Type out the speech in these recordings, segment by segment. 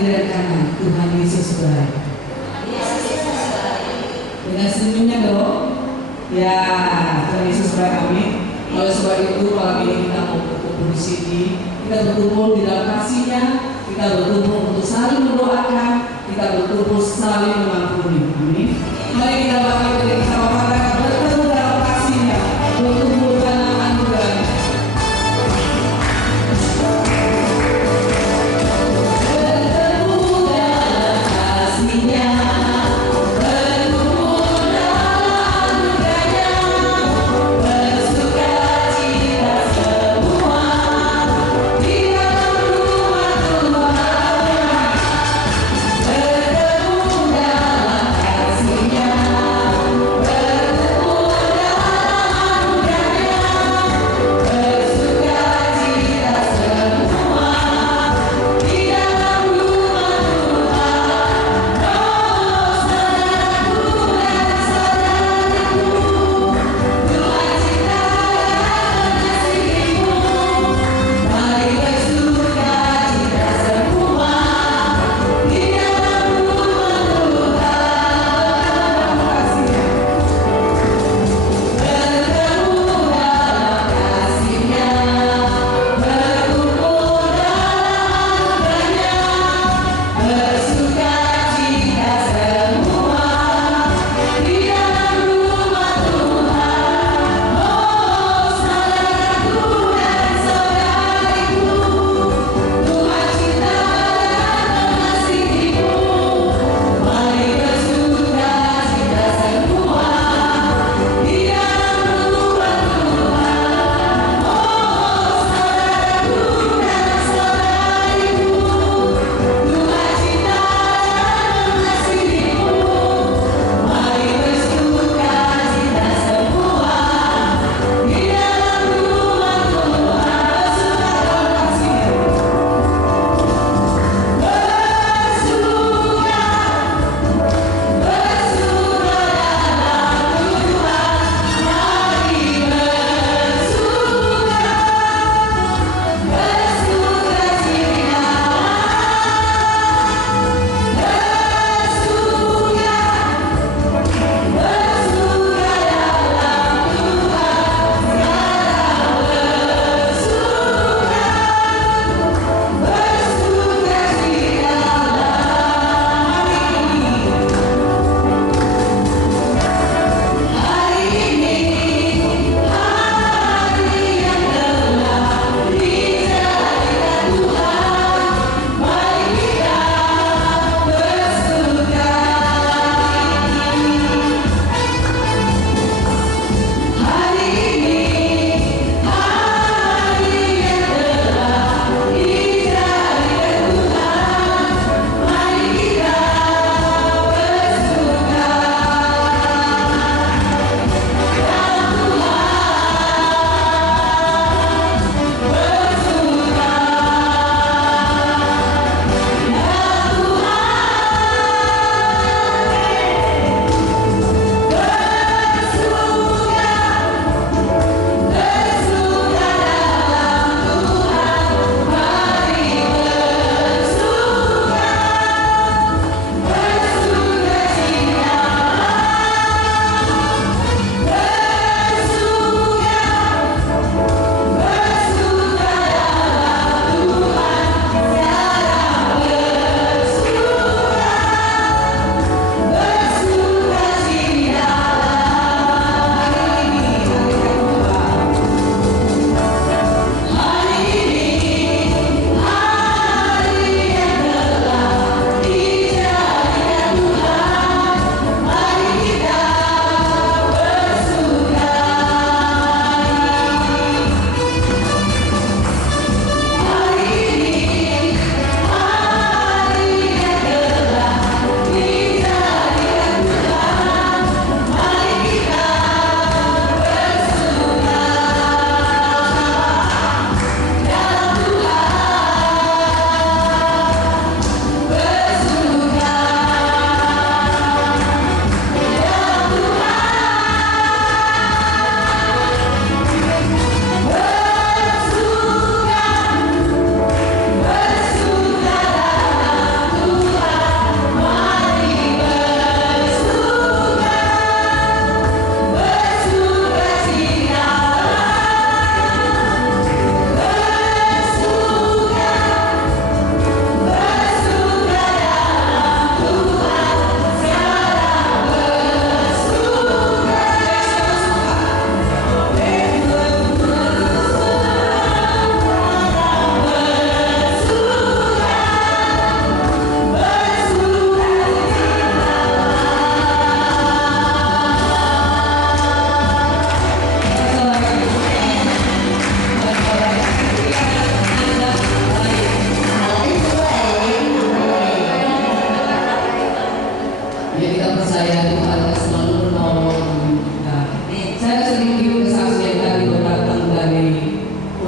kiri dan kanan. Tuhan Yesus baik. Dengan senyumnya dong. Ya, Tuhan Yesus baik, amin. Oleh sebab itu malam ini kita mau berkumpul di sini. Kita berkumpul di dalam kasih-Nya. Kita berkumpul untuk saling mendoakan. Kita berkumpul saling mengampuni. Amin. Mari kita bangkit dari bersama-sama bertemu dalam kasih-Nya. Berkumpul dalam anugerah-Nya. Bertemu dalam kasih-Nya.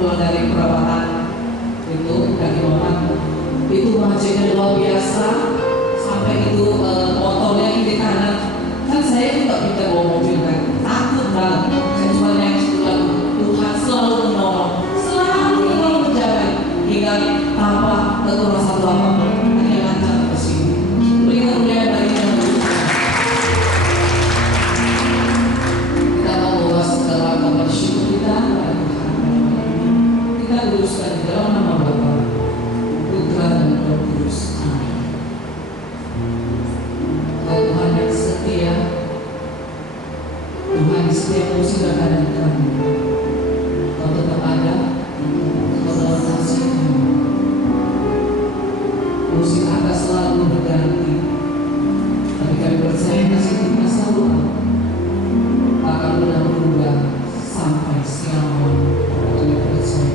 pulang dari perawatan itu kaki orang itu macetnya luar biasa sampai itu motornya kiri kanan. Kan saya juga tidak bawa mobil kan, takut banget. Saya cuma yang Tuhan selalu menolong, selalu menjaga hingga tanpa terkurang satu apapun hanya lancar ke sini. Berikan kemuliaan bagi Tuhan. Kita mau bawa segala kabar syukur kita kepada Tuhan. Kita teruskan di dalam nama Bapa, Putra dan Roh Kudus. Amin. Tuhan yang setia, Tuhan di setiap musim dan keadaan kami, Kau tetap ada, Kau dalam kasih-Mu. Musim akan selalu berganti, tapi kami percaya kasih Tuhan selalu akan pernah berubah sampai selamanya. Kami percaya.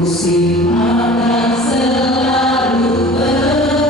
Musim akan selalu berganti,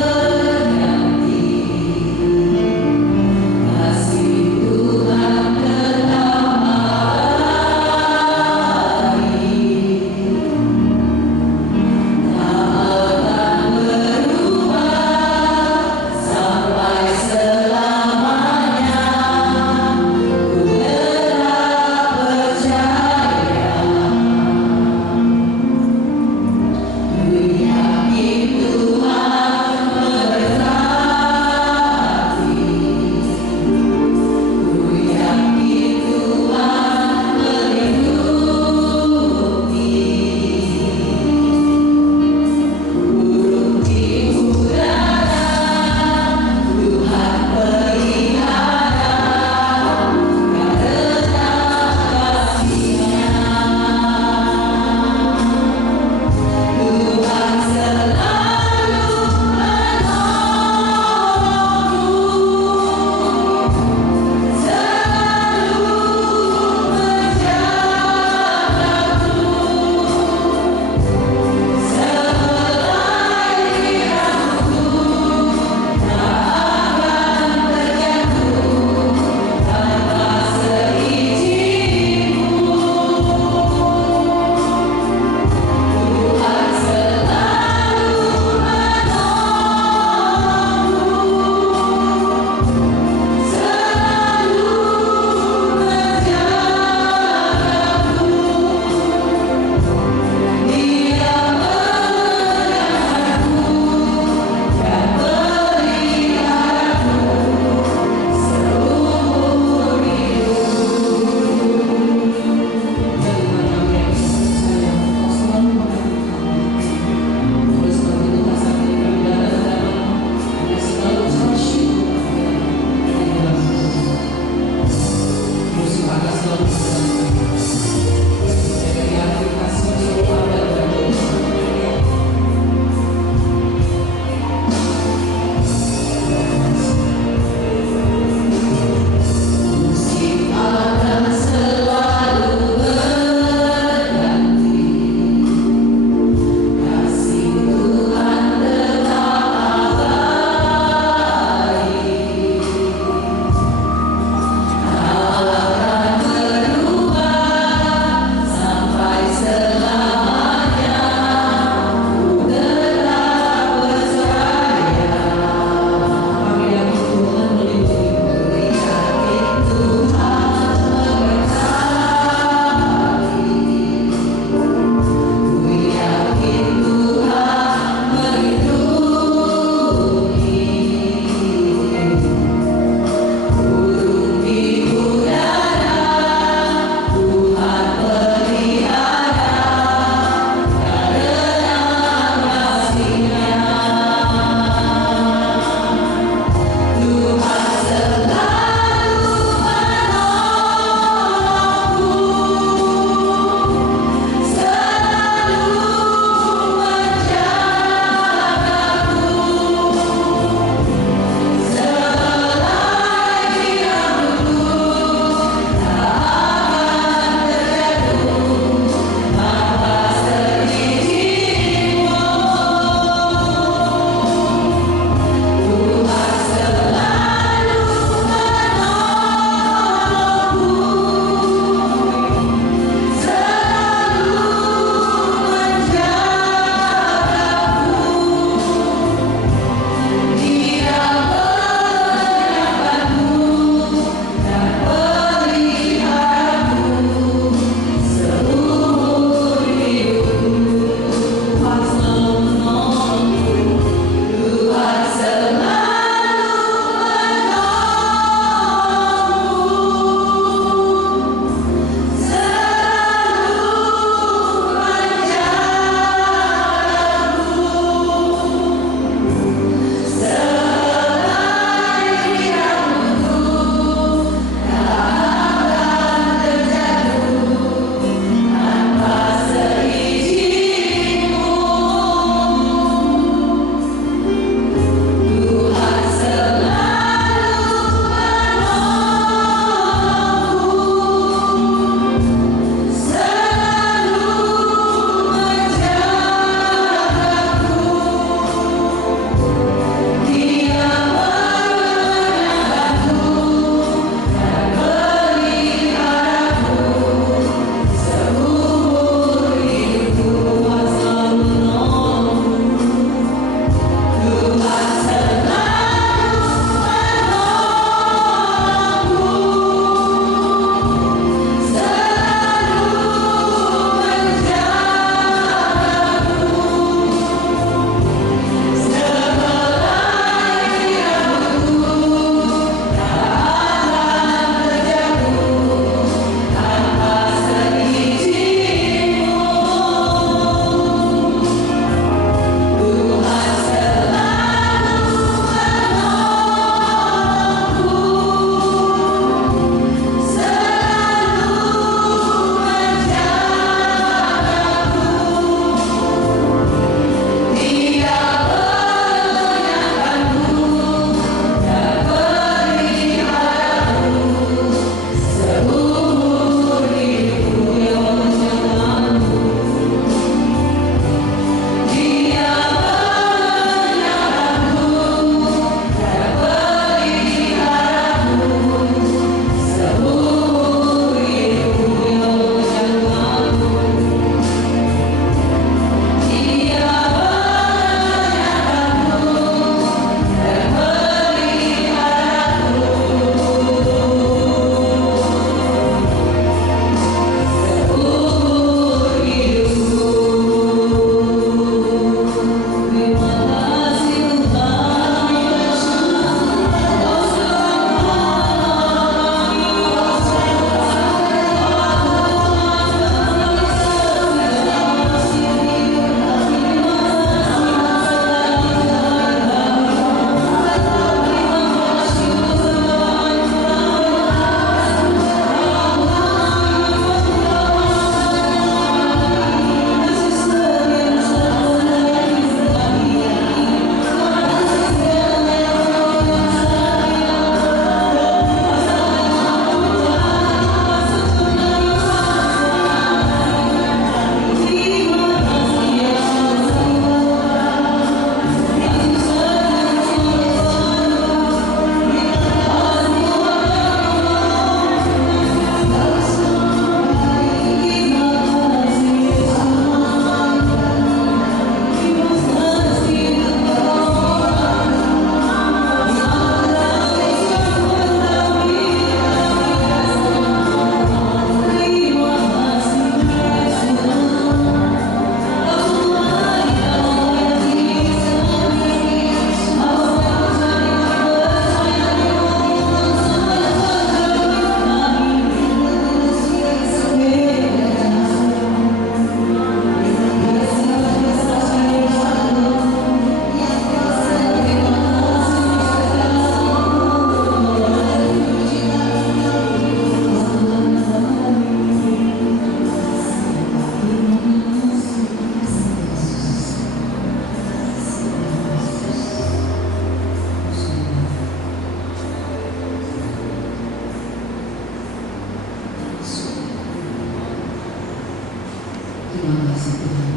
Terima kasih Tuhan.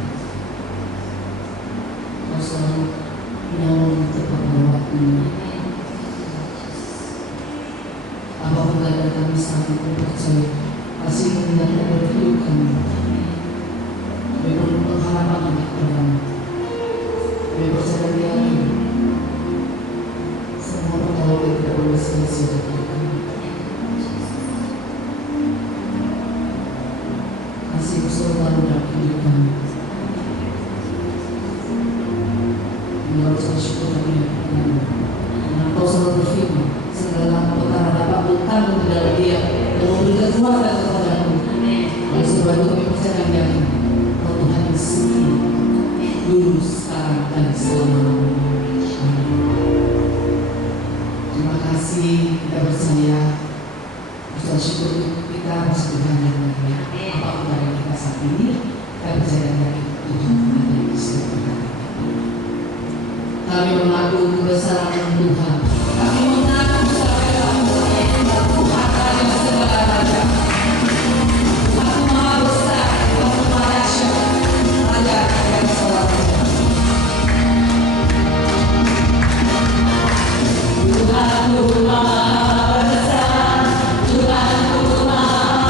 Kau selalu menolong tepat pada waktunya. Apapun keadaan kami saat itu percaya kasih tidak berhidup kami. Kami perlu pengharapan anak padamu. Kami percaya yakin semua pertolongan tidak boleh sia-sia dari kami. Kasih selalu dalam hidup kami. Menurut saya syukur kami karena Kau selalu berfirman segala perkara dapat bertanggung di dalam Dia dan memberikan kekuatan kepadamu. Oleh sebab itu kami percaya dan yakin Kau Tuhan yang setia, dulu, sekarang, dan selama-lamanya. Terima kasih, kita percaya. Kita syukur kita masih Tuhan yang baik. Apapun dari kita saat ini, kita percaya dan yakin Tuhan ada di setiap hari. Kami mengaku kebesaran Tuhan. Kami mengaku kebesaran Tuhan. Tuhan adalah segala raja. Tuhan Maha Besar, Tuhan Maha Dahsyat, Raja yang selalu. Tuhan Maha Besar, Tuhan Maha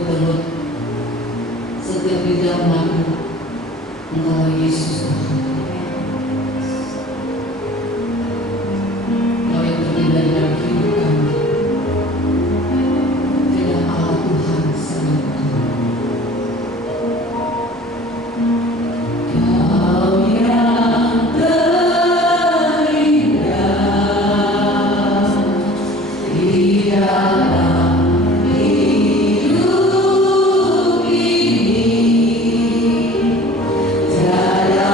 bertelut setiap kita mengaku Engkau Yesus Tuhan. Kau yang terindah dalam hidup kami. Tidak Allah Tuhan selain Engkau. Kau yang terindah di dalam hidup ini, tiada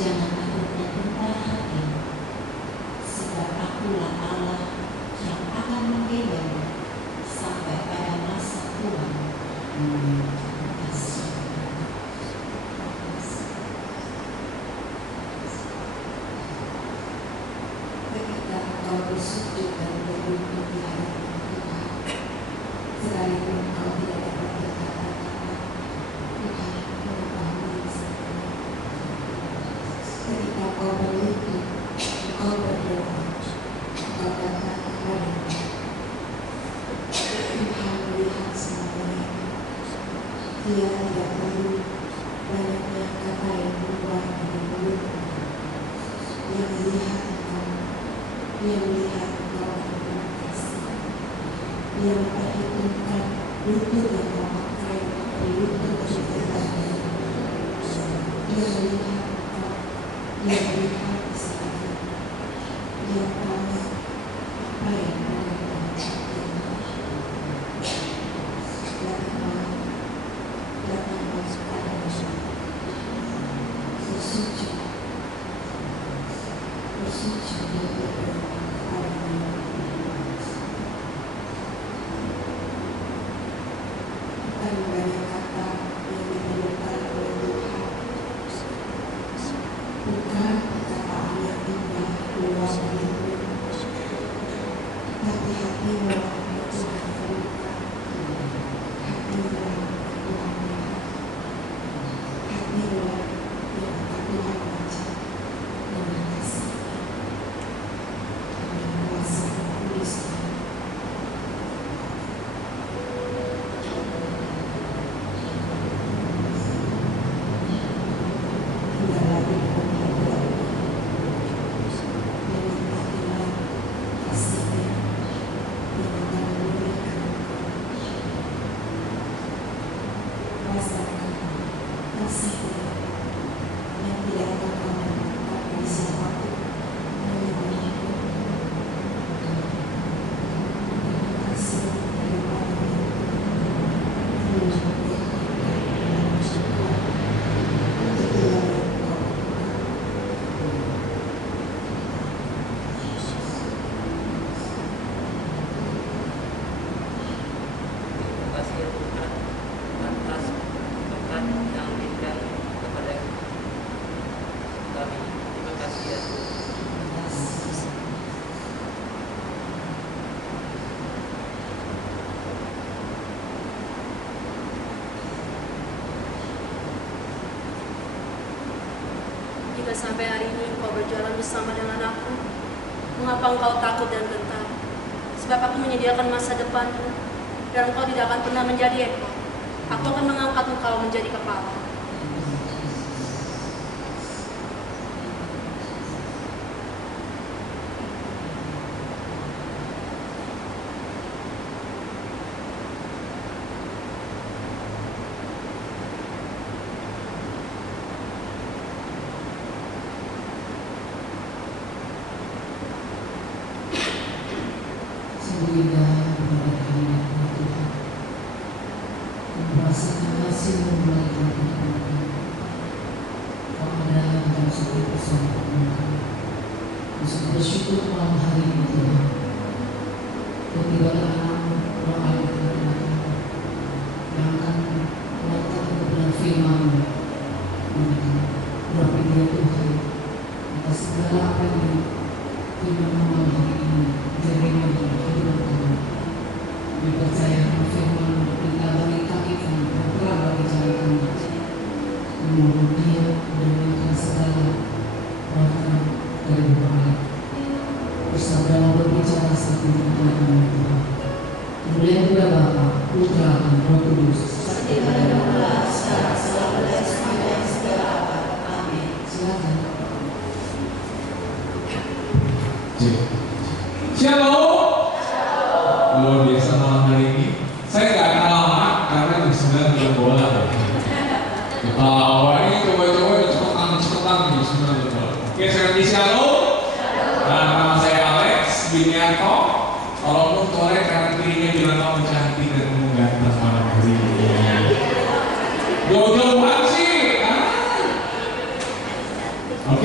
Jangan takut dan gentar hati, sebab Akulah Allah yang akan membelanya sampai pada masa tua. Ketika engkau bersujud dan berlutut di hadapan Tuhan, sekalipun engkau tidak dapat berkata apa-apa, Tuhan mengetahui semuanya. Ketika engkau berlutut, engkau berdoa, engkau datang kepada Tuhan melihat semuanya. Dia tidak perlu banyaknya kata yang keluar dari mulutmu. Dia melihat engkau, dia melihat engkau dengan kasih. Dia memperhitungkan lutut yang kau pakai dari lutut beribadah. Dia melihat engkau, dia melihat kesalahan. Dia tahu apa yang ada dalam hatimu. Datanglah kepada Dia, bersujud dan berdoa kepada Dia. Bukan banyak kata yang diperlukan oleh Tuhan, bukan perkataan yang indah keluar dari mulut, tapi hatimu yang Tuhan perlukan. Hatimu Tuhan lihat, hatimu yang akan Tuhan baca dengan kasih, dengan kuasa tulisnya. Tidak lagi berbuat, dan nikmatilah kasihnya yang akan memberikan. Rasakan kasihnya yang tidak akan kamu dapatkan dari siapapun, hanya kasih daripada Dia. Untuk Dia yang bersyukur untuk Dia yang kau Terima kasih ya Tuhan atas berkat yang diberikan kepada kami. Terima kasih ya Tuhan. Jika sampai hari ini engkau berjalan bersama dengan aku, mengapa engkau takut dan gentar? Sebab aku menyediakan masa depanmu, dan engkau tidak akan pernah menjadi ekor. Aku akan mengangkat engkau menjadi kepala. Sungguh indah kepada kami ya Tuhan, merasakan hasil melalui kehidupan kami. Kau ada dalam setiap persoalan kami. Bisa bersyukur malam hari ini Tuhan. Ketibalah anakmu mengalami kebenaran yang akan mengatakan kebenaran firman-Mu. Urapi dia Tuhan atas segala apa yang firman malam hari ini terima dalam kehidupan kami. Kami percaya firman adalah bagi kaki kami, terang bagi jalan kami. Memohon Dia mendengarkan segala perkataan dari Tuhan. Bersabdalah berbicara satu dengan kami Tuhan. Kemuliaan kepada Bapa, Putra dan Roh Kudus. Seperti pada mula, sekarang, selalu, dan sepanjang segala abad. Amin. Silakan. Shalom. Luar biasa malam hari ini. Saya nggak akan lama karena jam 9 udah bola. Ketawa ini coba-coba cepetan jam 9 udah bola. Oke, saya di Shalom. Nah, nama saya Alex Biniarto. Tolong korek karena kirinya bilang kamu cantik dan kamu ganteng malam hari ini. Jodoh banget sih. Oke.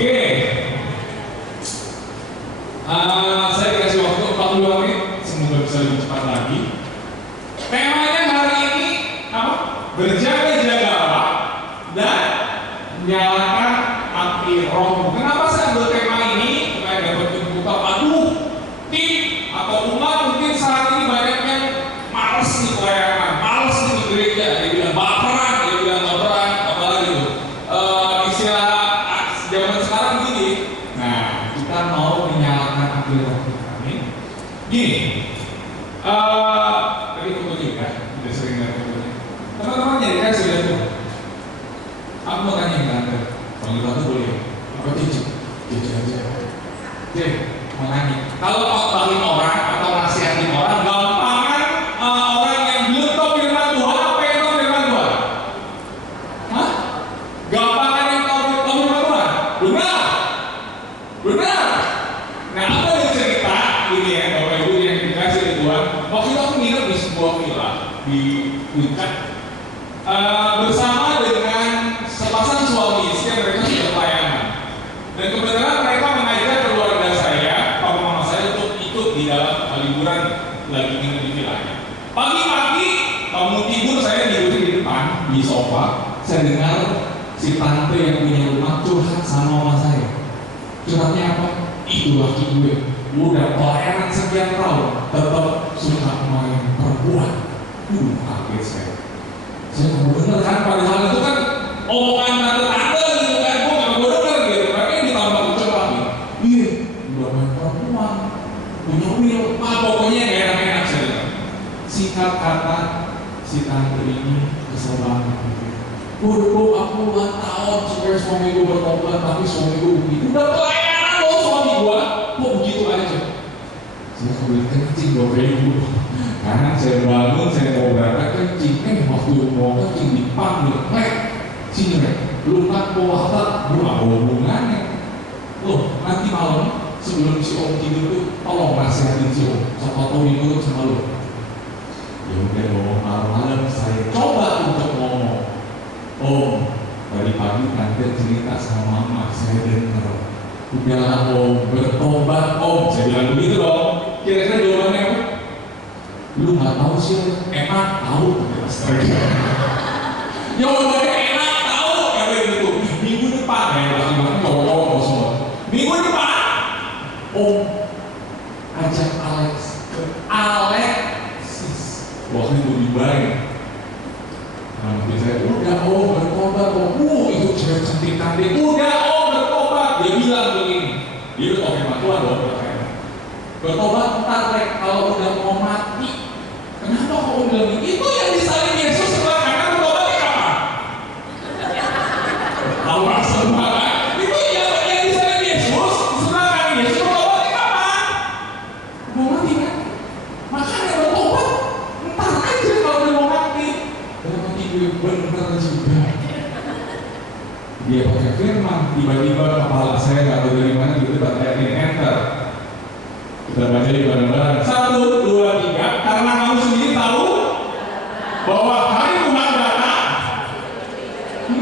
berjaga-jagalah dan nyalakan api rohmu. Kenapa saya ambil tema ini? Supaya dapat dibuka. Aduh, tim atau umat mungkin saat ini banyak yang males nih pelayanan, males nih di gereja, dia bilang baperan, dia bilang baperan, apalagi itu istilah zaman sekarang gini. Nah, kita mau menyalakan api roh kita. Gini, tadi foto juga, udah sering lihat fotonya. Teman-teman jadi kan sudah tuh. Aku mau tanya yang tante, panggil tante boleh? Apa cici? Cici aja. Oke, mau nanya. Kalau khotbahin orang atau nasihatin orang, gampangan orang yang belum tahu firman Tuhan, apa yang tahu firman Tuhan? Hah? Gampangan yang tahu firman Tuhan? Benar? Benar? Nah, aku ada cerita ini ya, Bapak Ibu yang dikasih oleh Tuhan. Waktu itu aku nginep di sebuah villa di Puncak bersama dengan sepasang suami istri, mereka sudah pelayanan. Dan kebetulan mereka mengajak keluarga saya, papa mama saya untuk ikut di dalam liburan lagi nginep di villanya. Pagi-pagi mau tidur, saya tidur di depan di sofa. Saya dengar si tante yang punya rumah curhat sama mama saya. Curhatnya apa? Itu laki gue udah pelayanan sekian tahun tetap suka main perempuan. Kaget saya. Saya nggak mau denger kan, padahal itu kan omongan tante-tante gitu kan, gue nggak mau denger gitu. Tapi ditambah ucap lagi, iya, udah main perempuan, punya wil, pokoknya gak enak-enak saya. Singkat kata, si tante ini kesel banget gitu. Kok aku 2 tahun supaya suami gue bertobat, tapi suami gue begitu. Udah pelayanan loh suami gue, kok begitu aja? Saya kemudian kencing Bapak Ibu. Karena saya bangun, saya mau berangkat kencing. Waktu mau kencing dipanggil, sini lu tak bawa apa? Lu gak bawa hubungannya. Loh, nanti malam sebelum si Om tidur tuh, tolong nasihatin si Om. Siapa tau diurut sama lu. Ya udah ngomong malam-malam, saya coba untuk ngomong. Om, tadi pagi tante cerita sama mama, saya dengar. Udahlah Om, bertobat Om. Saya bilang begitu dong. Kira-kira jawabannya apa? Lu gak tahu sih, enak tahu. Jawabannya enak tahu, kayak gitu. Minggu depan ya, laki-laki cowok semua. Minggu depan, Om ajak Alex ke Alexis. Waktu itu lebih baik. Nanti saya udah Om bertobat Om. Itu cewek cantik-cantik. Udah Om bertobat. Dia bilang begini. Dia udah oke matuan dong. Bertobat ntar kalau udah mau mati. Kenapa kau bilang itu yang disalib Yesus setelah kanan bertobatnya kapan? Allah semua kan? Itu yang disalib Yesus setelah kanan Yesus bertobatnya kapan? Mau mati kan? Makanya bertobat ntar aja kalau udah mau mati. Udah mati gue bener juga. Dia pakai firman, tiba-tiba kepala saya nggak tahu dari mana gitu baterai enter. Kita baca di bareng-bareng. 1, 2, 3. Karena kamu sendiri tahu bahwa hari Tuhan datang.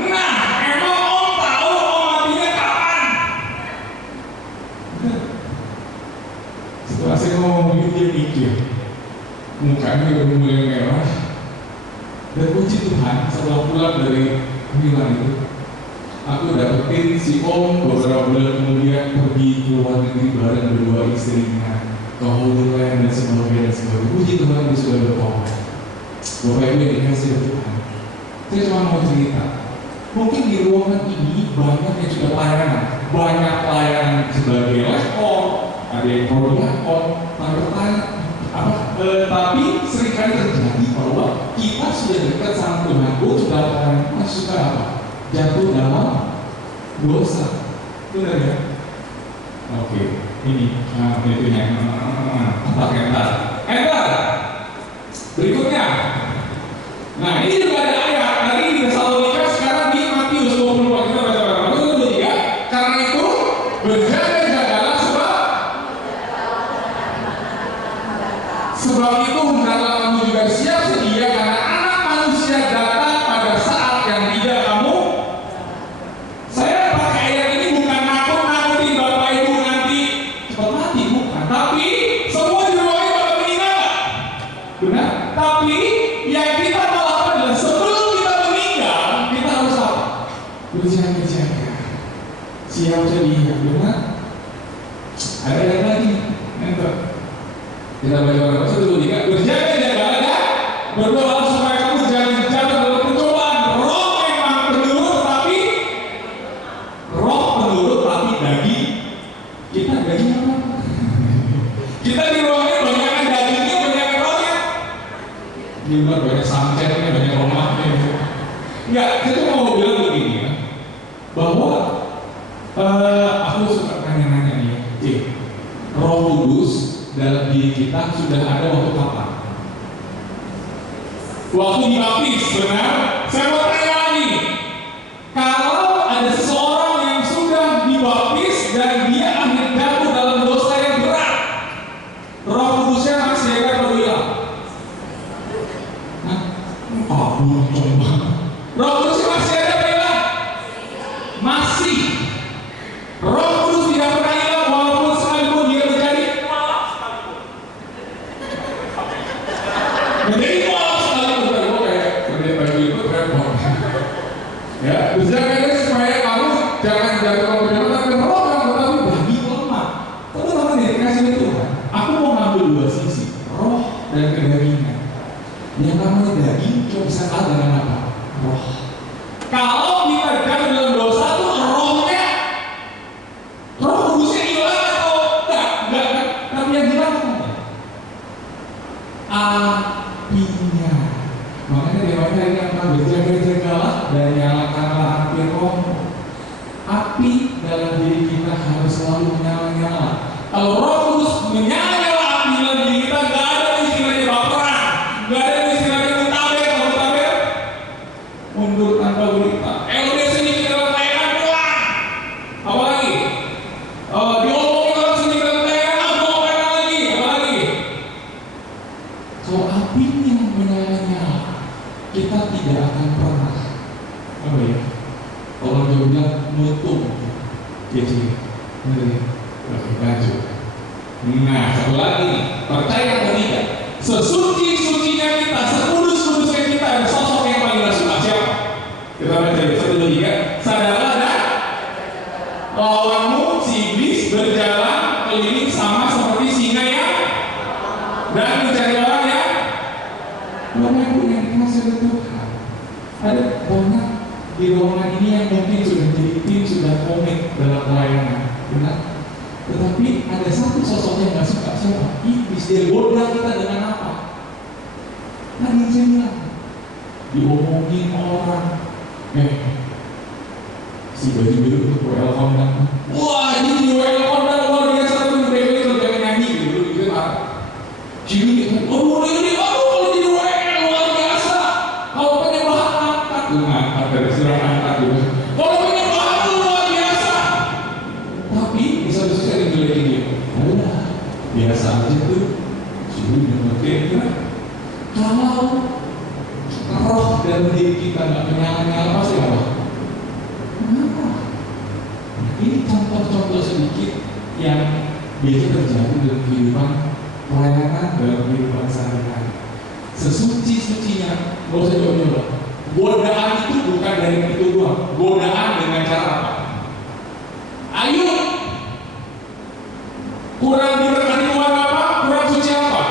Nah, emang Om tahu Om matinya kapan? Setelah saya ngomong begitu dia mikir. Mukanya udah mulai merah. Dan puji Tuhan setelah pulang dari pemilihan itu, aku dapetin si Om beberapa bulan kemudian pergi ke luar negeri bareng berdua istrinya ke Holy Land dan sebagainya. Puji Tuhan dia sudah bertobat. Bapak Ibu yang dikasih Tuhan, saya cuma mau cerita. Mungkin di ruangan ini banyak yang sudah pelayanan, banyak pelayanan sebagai lektor, ada yang koordinator, tapi seringkali terjadi bahwa kita sudah dekat sama Tuhan, sudah pelayanan, masih suka apa? Jatuh dalam dosa. Benar ya? Oke, ini itunya. Entar. Berikutnya. Nah, ini juga ada ayat. Tadi di Tesalonika, sekarang di Matius 24. Kita baca bareng. Matius 23. Karena itu berjaga-jagalah sebab itu hendaklah kamu juga siap sedia karena Anak Manusia datang pada saat yang tidak kamu. Saya pakai ayat ini bukan nakut-nakutin Bapak Ibu nanti cepat mati, bukan. Tapi semua di rumah ini bakal meninggal. Benar? Tapi yang kita malah adalah Siap sedia, benar? Ada yang lagi, enter. Kita baca orang satu tiga. Berjaga-jaga dan berdoa supaya kamu jangan jatuh dalam pencobaan. Roh memang penurut tapi daging. Kita daging apa? Kita di ruangan banyak dagingnya, banyak rohnya. Di luar banyak sancetnya, banyak lemaknya. Enggak, kita mau bilang begini ya, bahwa aku suka nanya-nanya nih, Roh Kudus dalam diri kita sudah ada waktu kapan? Waktu dibaptis, benar? Saya mau tanya lagi, kalau ada seseorang yang sudah dibaptis dan dia akhirnya jatuh dalam dosa yang berat, Roh Kudusnya masih ada atau hilang? Belum coba. Roh Kudusnya masih ada atau hilang? Masih. Roh Kudus tidak pernah hilang walaupun sekalipun dia menjadi mualaf sekalipun. Menjadi mualaf sekalipun. Gue kayak pendeta itu repot. Ya, berjaga supaya kamu jangan jatuh ke perjalanan dan roh tetapi bagi lemah. Teman-teman yang dikasih Tuhan, aku mau ngambil dua sisi, roh dan kedagingan. Yang namanya daging cuma bisa kalah dengan apa? Roh. Kalau kita jatuh dalam dosa itu rohnya, Roh Kudusnya hilang atau enggak kan? Tapi yang hilang apa? Apinya. Makanya dia banyak yang akan berjaga-jagalah dan nyalakanlah api roh. Api dalam diri kita harus selalu menyala-nyala. Kalau Roh Kudus menyala-nyala api dalam diri kita, nggak ada istilahnya baperan, nggak ada istilahnya mutaber, mundur tanpa berita. LDC ini kita layanan pulang. Apalagi? Diomongin orang sini dalam layanan, mau apa lagi? Apalagi? Kalau apinya menyala-nyala, kita tidak akan pernah apa ya? Kalau dia bilang nutup, dia sini, lanjut. Nah, satu lagi, percaya atau tidak? Sesuci-sucinya kita, sekudus-kudusnya kita, ada sosok yang paling gak suka siapa? Kita baca dari 1-3. Sadarlah dan lawanmu si iblis berjalan keliling sama seperti singa yang dan mencari orang yang banyak yang dikasih oleh Tuhan. Ada banyak di ruangan ini yang mungkin sudah jadi tim, sudah komit dalam pelayanan, benar? Tetapi ada satu sosok yang gak suka siapa? Iblis. Dia goda kita dengan apa? Tadi saya bilang diomongin orang, si baju biru itu WL Honda. Wah, ini di WL Honda luar biasa tuh, mereka itu jangan nyanyi gitu, gitu apa? Ciri itu, kalau di WL luar biasa. Kalau pengen bahan angkat, tuh ngangkat dari sirah angkat gitu. Kalau pengen bahan luar biasa. Tapi bisa saya digelekin dia. Udah, biasa aja tuh. Ciri dan bagaimana? Kalau roh dan diri kita nggak menyala-nyala pasti apa? Kenapa? Ini contoh-contoh sedikit yang biasa terjadi dalam kehidupan pelayanan, dalam kehidupan sehari-hari. Sesuci-sucinya, gak usah coba-coba. Godaan itu bukan dari itu doang. Godaan dengan cara apa? Ayo, kurang diberkati Tuhan apa? Kurang suci apa?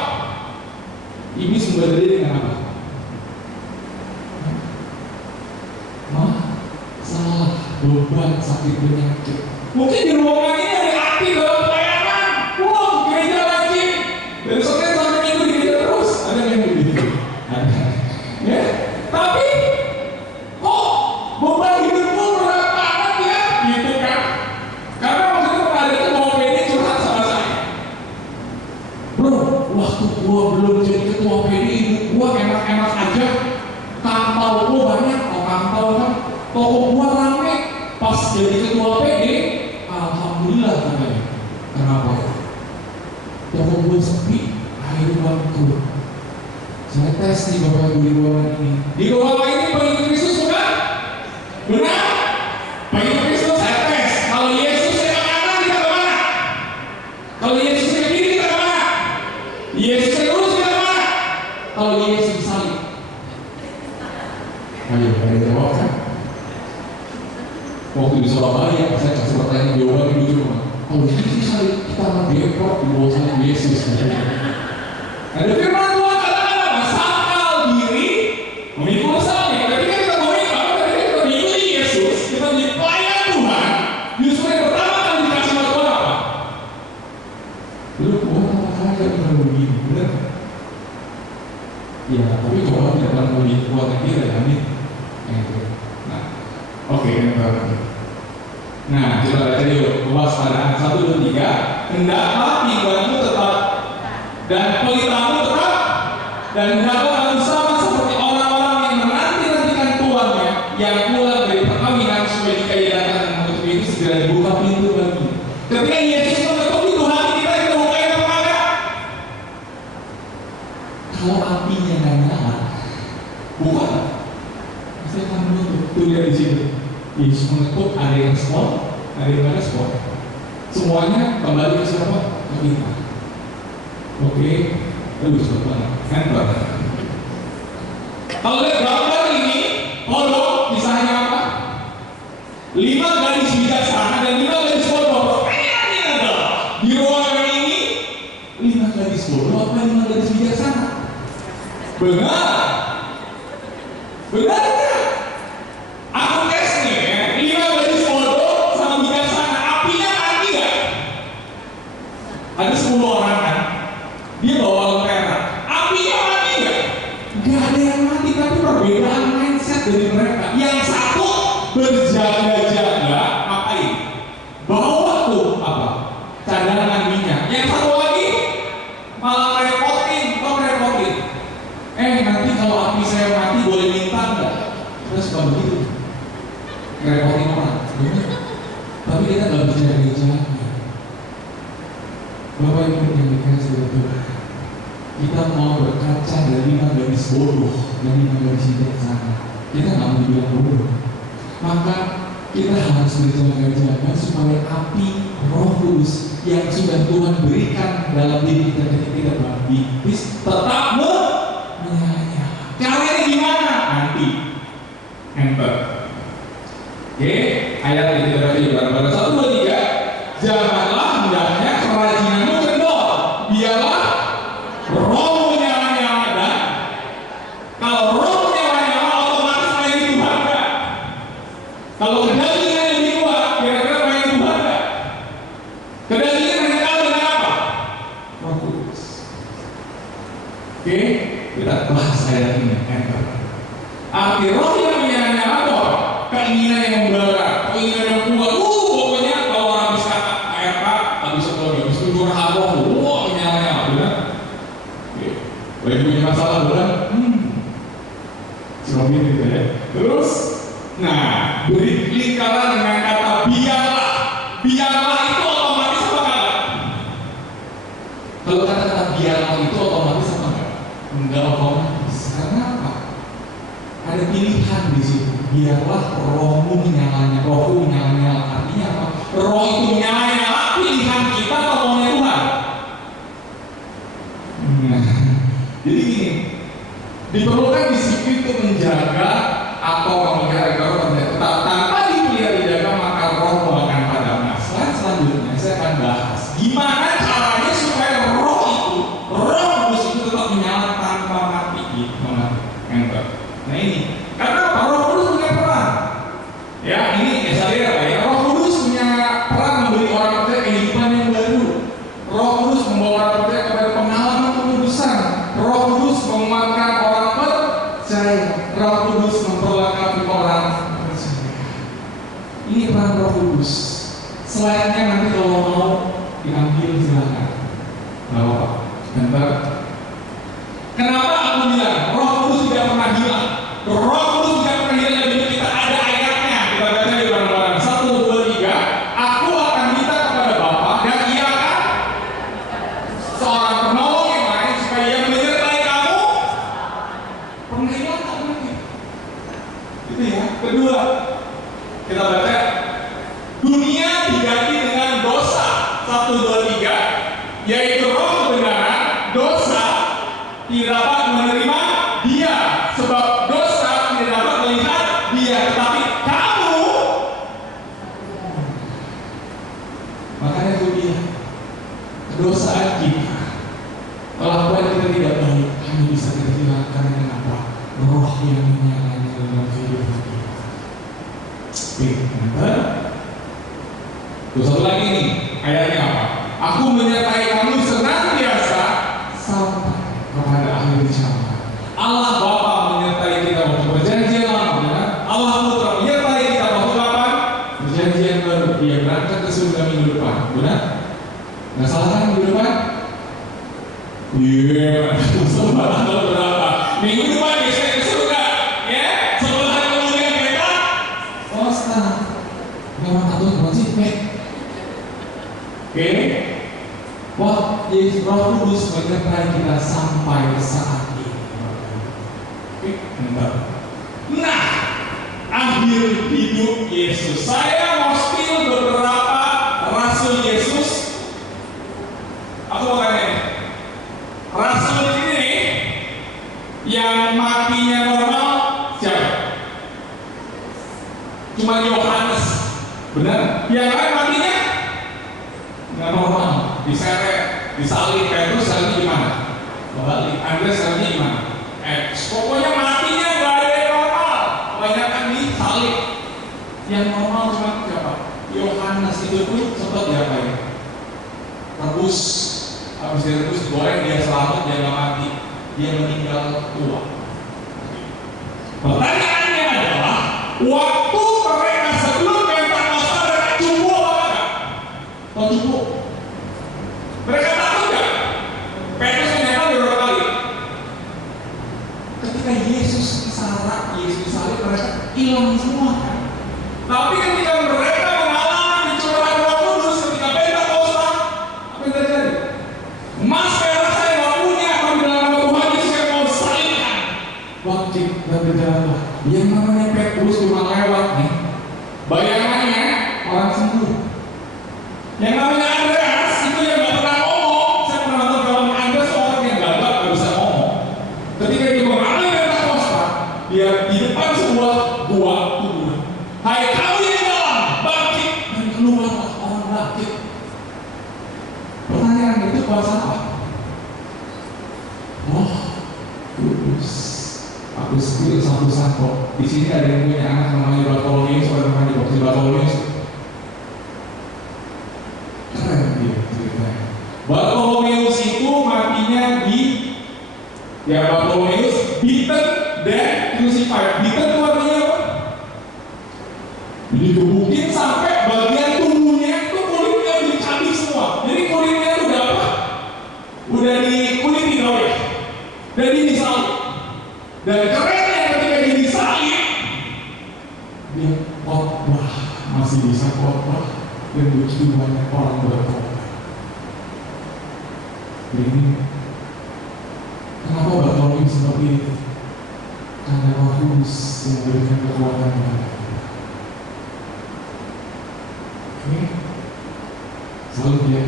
Ini sumber dari dengan apa? Salah, beban, sakit, penyakit. Mungkin di ruangan ini ada api dalam pelayanan. Wah, gereja rajin. Dari Senin sampai Minggu di gereja terus. Ada yang begitu? Ada. Ya, tapi kok beban hidupmu berat banget ya? Gitu kan? Karena waktu itu pernah ada ketua PD curhat sama saya. Bro, waktu gua belum jadi ketua PD, gua enak-enak aja. Kampau gua banyak, kampau kan. Toko gua rame, pas jadi ketua PD, alhamdulillah katanya. Kenapa? Toko gua sepi, akhirnya bangkrut. Saya tes di Bapak Ibu di ruangan ini. Di ruangan ini pengikut Kristus bukan? Benar? Pengikut Kristus saya tes. Kalau Yesus yang kanan kita kemana? Kalau Yesus yang kiri kita kemana? Yesus yang lurus kita kemana? Kalau Yesus salib. Ayo, ada jawab kan? Waktu di Surabaya, saya kasih pertanyaan jawaban di ujung. Kalau gitu sih kita merdeka di bawah salib Yesus. Ada firman Tuhan katakan sangkal diri memikul salib. Ketika kita memikul, ketika kita mengikuti Yesus, kita menjadi pelayan Tuhan. Justru yang pertama kali dikasih oleh Tuhan apa? Belum apa saja bukan begini, benar? Ya, tapi Tuhan tidak akan lebih kuat yang kita, ya, amin. Nah, oke, nah, kita baca yuk. Kewaspadaan 1, 2, 3. Hendaklah imanmu tetap dan pelitamu tetap, dan hendaklah kamu sama seperti orang-orang yang menanti-nantikan tuannya yang pulang dari perkawinan supaya jika ia datang dan mengetuk pintu segera dibuka pintu bagi. Ketika Yesus mengetuk pintu hati kita, kita bukain apa enggak? Kalau apinya nggak nyala, buka. Saya akan menutup. Tuh lihat di sini. Yesus mengetuk, ada yang respon, ada yang nggak respon. Semuanya kembali ke siapa? Ke kita. Oke, terus enter. Kalau lihat gambar ini, kodok kisahnya apa? 5 gadis bijaksana dan 5 gadis bodoh. Pertanyaannya adalah di ruangan ini 5 gadis bodoh apa 5 gadis bijaksana? Benar, benar nggak? Aku tes nih ya, 5 gadis bodoh sama bijaksana, apinya mati nggak? Ada 10 orang kan? Dia bawa lentera, apinya mati nggak? Nggak ada yang mati, tapi perbedaan mindset dari mereka. Yang satu berjaga-jaga, ngapain? Bawa tuh apa? Cadangan minyak. Yang satu lagi malah repotin, kok repotin? Nanti kalau api saya mati boleh minta nggak? Kita suka begitu, ngerepotin orang, benar? Tapi kita nggak berjaga-jaga. Bapak Ibu yang dikasih oleh Tuhan, kita mau berkaca dari 5 gadis bodoh dan 5 gadis bijaksana. Kita nggak mau dibilang bodoh, maka kita harus berjaga-jaga supaya api Roh Kudus yang sudah Tuhan berikan dalam diri kita ketika kita berbaptis tetap menyala. Caranya gimana? Nanti enter. Oke, ayat yang kita baca bareng-bareng 1, 2, 3. Janganlah hendaknya kerajinanmu kendor, biarlah roh menyala-nyala, dan kalau roh menyala-nyala otomatis main Tuhan enggak? Kalau kedagingan lebih kuat, kira-kira main Tuhan enggak? Kedagingan hanya tahu dengan apa? Roh Kudus. Oke, kita bahas ayat ini. Enter. Arti roh yang menyala-nyala apa? Keinginan yang membara, keinginan yang kuat. Pokoknya kalau orang habis kata KRK, habis sekolah, habis kunjung haroh, menyala-nyala, benar? Lagi punya masalah, benar? Suami gitu ya. Terus, nah, beri lingkaran dengan kata biarlah. Biarlah itu otomatis apa enggak? Kalau kata-kata biarlah itu otomatis apa enggak? Enggak otomatis. Karena apa? Ada pilihan di situ. Biarlah rohmu menyala-nyala, rohku menyala-nyala. Artinya apa? Roh itu menyala-nyala, pilihan kita atau maunya Tuhan. Jadi gini, diperlukan disiplin untuk menjaga atau memelihara roh tetap tanpa dipelihara dijaga maka roh akan padam. Nah, selanjutnya saya akan bahas gimana caranya supaya roh kudus itu tetap menyala tanpa mati. Nah ini, karena apa? Roh Kudus punya peran. Ya, ini saya apa ya? Roh Kudus punya peran memberi orang percaya kehidupan yang baru. Roh Kudus membawa orang percaya kepada pengalaman kekudusan. Roh Kudus menguatkan orang percaya. Roh Kudus memperlengkapi orang percaya. Ini peran Roh Kudus. Selainnya nanti kalau mau diambil silakan. Nggak apa-apa. Bentar. Kenapa aku bilang Roh Kudus tidak pernah hilang? Roh Kudus tidak pernah hilang dari hidup kita. Ada ayatnya. Kita baca di bareng-bareng. 1, 2, 3. Aku akan minta kepada Bapa dan Ia akan seorang penolong yang lain supaya Ia menyertai kamu. Pernah hilang tak nanti? Itu ya. Kedua, kita baca. Dunia diganti dengan dosa. 1, 2, 3. Yaitu roh kebenaran, dosa tidak dapat menerima Dia, sebab dosa tidak dapat melihat Dia. Tetapi kamu Oke? Wah, Yesus Roh Kudus menyertai kita sampai saat ini. Oke, bentar. Nah, akhir hidup Yesus. Saya mau spill beberapa rasul Yesus. Aku mau tanya nih, rasul ini yang matinya normal siapa? Cuma Yohanes, benar? Yang lain matinya nggak normal, diseret, disalib. Petrus salibnya gimana? Kembali. Andreas salibnya gimana? Pokoknya matinya nggak ada yang normal. Kebanyakan disalib. Yang normal cuma siapa? Yohanes. Itu pun sempat diapain? Rebus. Habis direbus digoreng, dia selamat, dia nggak mati. Dia meninggal tua. Pertanyaannya adalah, waktu mereka sebelum Pentakosta mereka cukup apa enggak? Tahu cukup? Mereka takut nggak? Petrus menyangkal beberapa kali. Ketika Yesus disalib, mereka hilang semua kan? Tapi ketika mereka mengalami curahan Roh Kudus ketika Pentakosta, apa yang terjadi? Emas perak saya nggak punya, tapi dalam nama Tuhan Yesus saya mau salibkan. Bangkit dan berjalanlah. Yang namanya Petrus cuma lewat nih. Bayangannya orang sembuh. Yang namanya Andreas itu yang nggak pernah ngomong. Saya pernah nonton film Andreas, orang yang gagap nggak bisa ngomong. Ketika dia mengalami Pentakosta, dia di depan sebuah gua kuburan. Hai kamu yang dalam, bangkit dan keluarlah orang bangkit. Pertanyaan itu kuasa apa? Oh, Kudus. Aku spill satu-satu. Di sini ada yang punya anak namanya Bartolomeus, orang namanya dibawa Bartolomeus. Keren dia ceritanya. Bartolomeus itu matinya di Bartolomeus beaten dan crucified. Beaten itu artinya apa? Digebukin sampai bagian tubuhnya itu kulitnya dicabik semua. Jadi kulitnya itu udah apa? Udah dikuliti tau ya? Dan ini disalib. Dan kerennya ketika dia disalib, dia khotbah, masih bisa khotbah, dan begitu banyak orang bertobat. Ini kenapa Bartolomeus seperti itu? Karena Roh Kudus yang memberikan kekuatan kepada dia. Oke, selalu dia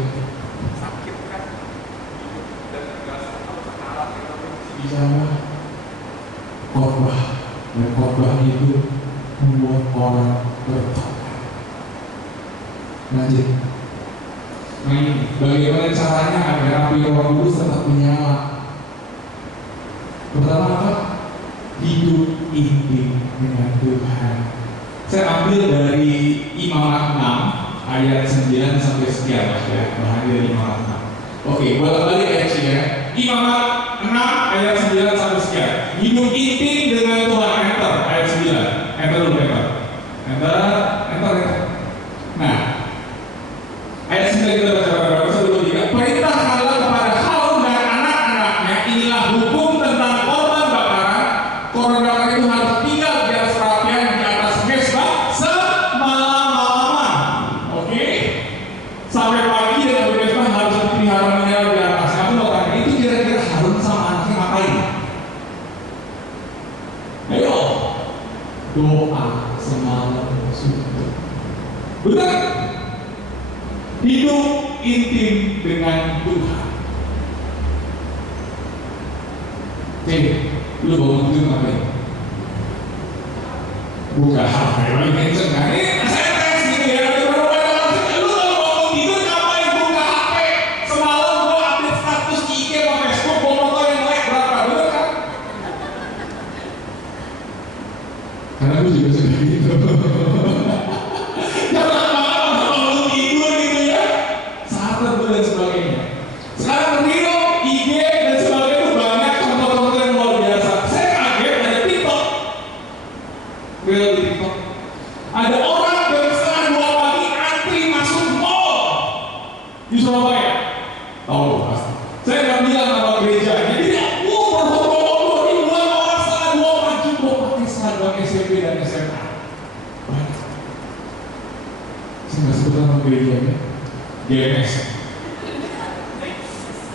sakit kan, dan nggak tahu sekarat yang namanya bicara khotbah, dan khotbah itu membuat orang bertobat. Lanjut. Nah ini bagaimana caranya agar api Roh Kudus tetap menyala? Pertama apa? Hidup intim dengan Tuhan. Saya ambil dari Imamat 6 ayat 9 sampai sekian ya, bahan dari Imamat 6. Oke, bolak-balik ya. Imamat 6 ayat 9 sampai sekian. Hidup intim dengan Tuhan. Enter ayat 9. Enter dulu, enter. Nah, ayat 9 kita baca bareng-bareng. 1, 2, 3. Perintahkanlah kepada Harun dan anak-anaknya, inilah hukum tentang korban bakaran. Korban bakaran itu harus tinggal di atas perapian di atas mezbah semalam-malaman. Oke? Sampai pagi dan api mezbah harus dipelihara menyala di atas. Kamu mau tanya, itu kira-kira Harun sama anaknya ngapain? Ayo, doa semalam subuh. Benar? Hidup intim dengan Tuhan. Jadi, lu bangun tidur ngapain? Buka HP, lagi kenceng kan? Ini saya tes gitu ya. Lu kalau bangun tidur ngapain? Buka HP. Semalam gua update status di IG sama Facebook, gua foto yang like berapa, bener kan? Karena gue juga sudah gitu. Jangan malam bangun tidur gitu ya. Sahabat dan sebagainya. Sekarang Rio, IG dan sebagainya itu banyak contoh-contoh yang luar biasa. Saya kaget ada TikTok. Rio di TikTok. Ada orang jam setengah 2 pagi antri masuk mall di Surabaya. Tahu pasti. Saya nggak bilang nama gerejanya. Jadi dia, berfoto-foto di luar orang setengah 2 pagi pakai seragam SMP dan SMA. Banyak. Saya nggak sebut nama gerejanya. GMS.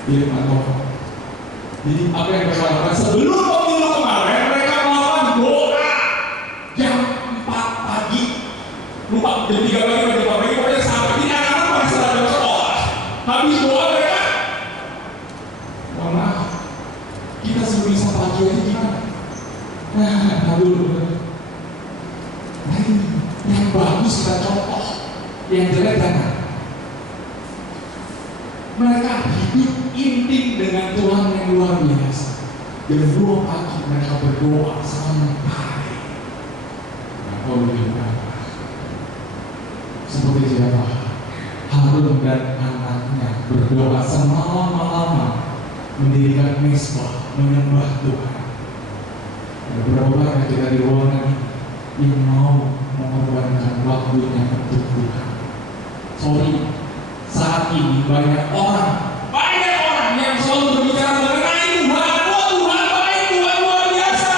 Firman Tuhan. Jadi apa yang mereka lakukan sebelum pemilu kemarin, mereka melakukan doa jam 4 pagi. Lupa jam 3 pagi atau jam 4 pagi, pokoknya sampai di anak-anak pada seragam sekolah. Habis doa mereka, mohon maaf, kita sebelum bisa pagi aja gimana? Nah dulu. Nah ini yang bagus kita contoh, yang jelek jangan. Mereka hidup intim dengan Tuhan yang luar biasa. Jam 2 pagi mereka berdoa sampai. Nah, kalau begitu seperti siapa? Harun dan anaknya berdoa semalam-malaman, mendirikan mezbah, menyembah Tuhan. Berapa banyak kita di ruangan yang mau mengorbankan waktunya untuk Tuhan? Sorry, saat ini banyak orang yang selalu berbicara mengenai Tuhan. Oh Tuhan baik, Tuhan luar biasa.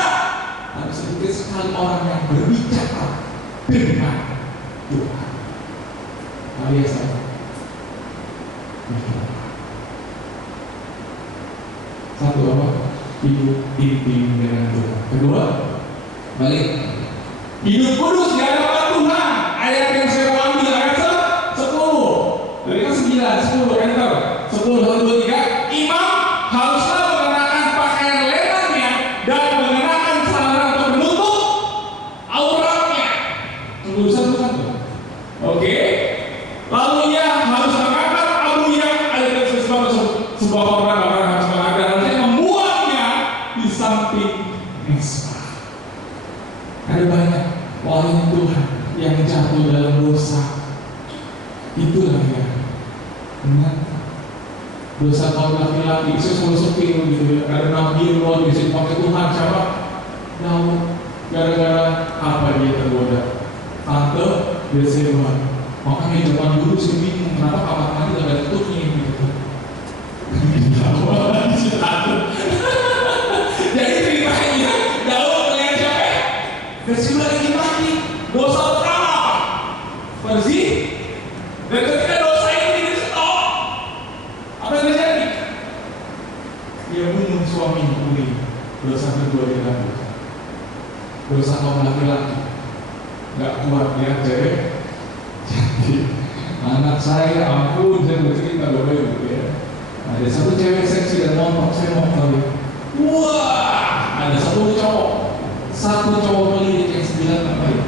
Tapi sedikit sekali orang yang berbicara dengan Tuhan. Alias apa? Satu apa? Hidup intim dengan Tuhan. Kedua, balik. Hidup kudus di hadapan Tuhan. Ayat yang saya mau ambil ayat 10. Dari kan 9, 10 kan tahu? 10, 1, 2, 3. Imam haruslah mengenakan pakaian lengannya dan mengenakan celana untuk menutup auratnya. Tulisan bukan tuh. Oke. Lalu ia harus mengangkat abunya. Ada sebuah orang harus mengangkat dan membuangnya di samping mezbah. Ada banyak orang Tuhan yang jatuh dalam dosa. Itulah ya. Ingat dosa kaum laki-laki, saya selalu sepil gitu ya. Ada nabi luar biasa dipakai Tuhan siapa? Daud. Gara-gara apa dia tergoda? Tante Yeseba. Makanya zaman dulu saya bingung kenapa kamar mandi gak ada tutupnya gitu. Jadi ceritanya Daud melihat siapa? Yeseba lagi mati. Dosa pertama apa? Bersih. Dan ketika dosa ini di-stop, apa yang terjadi? Dia bunuh suaminya, Uri. Dosa kedua dia lanjut. Dosa kaum laki-laki. Gak kuat lihat cewek. Jadi anak saya, ampun, saya bercerita bahwa itu ya. Ada satu cewek seksi dan montok, saya mau tahu. Wah, ada satu cowok melirik yang 9 apa ya?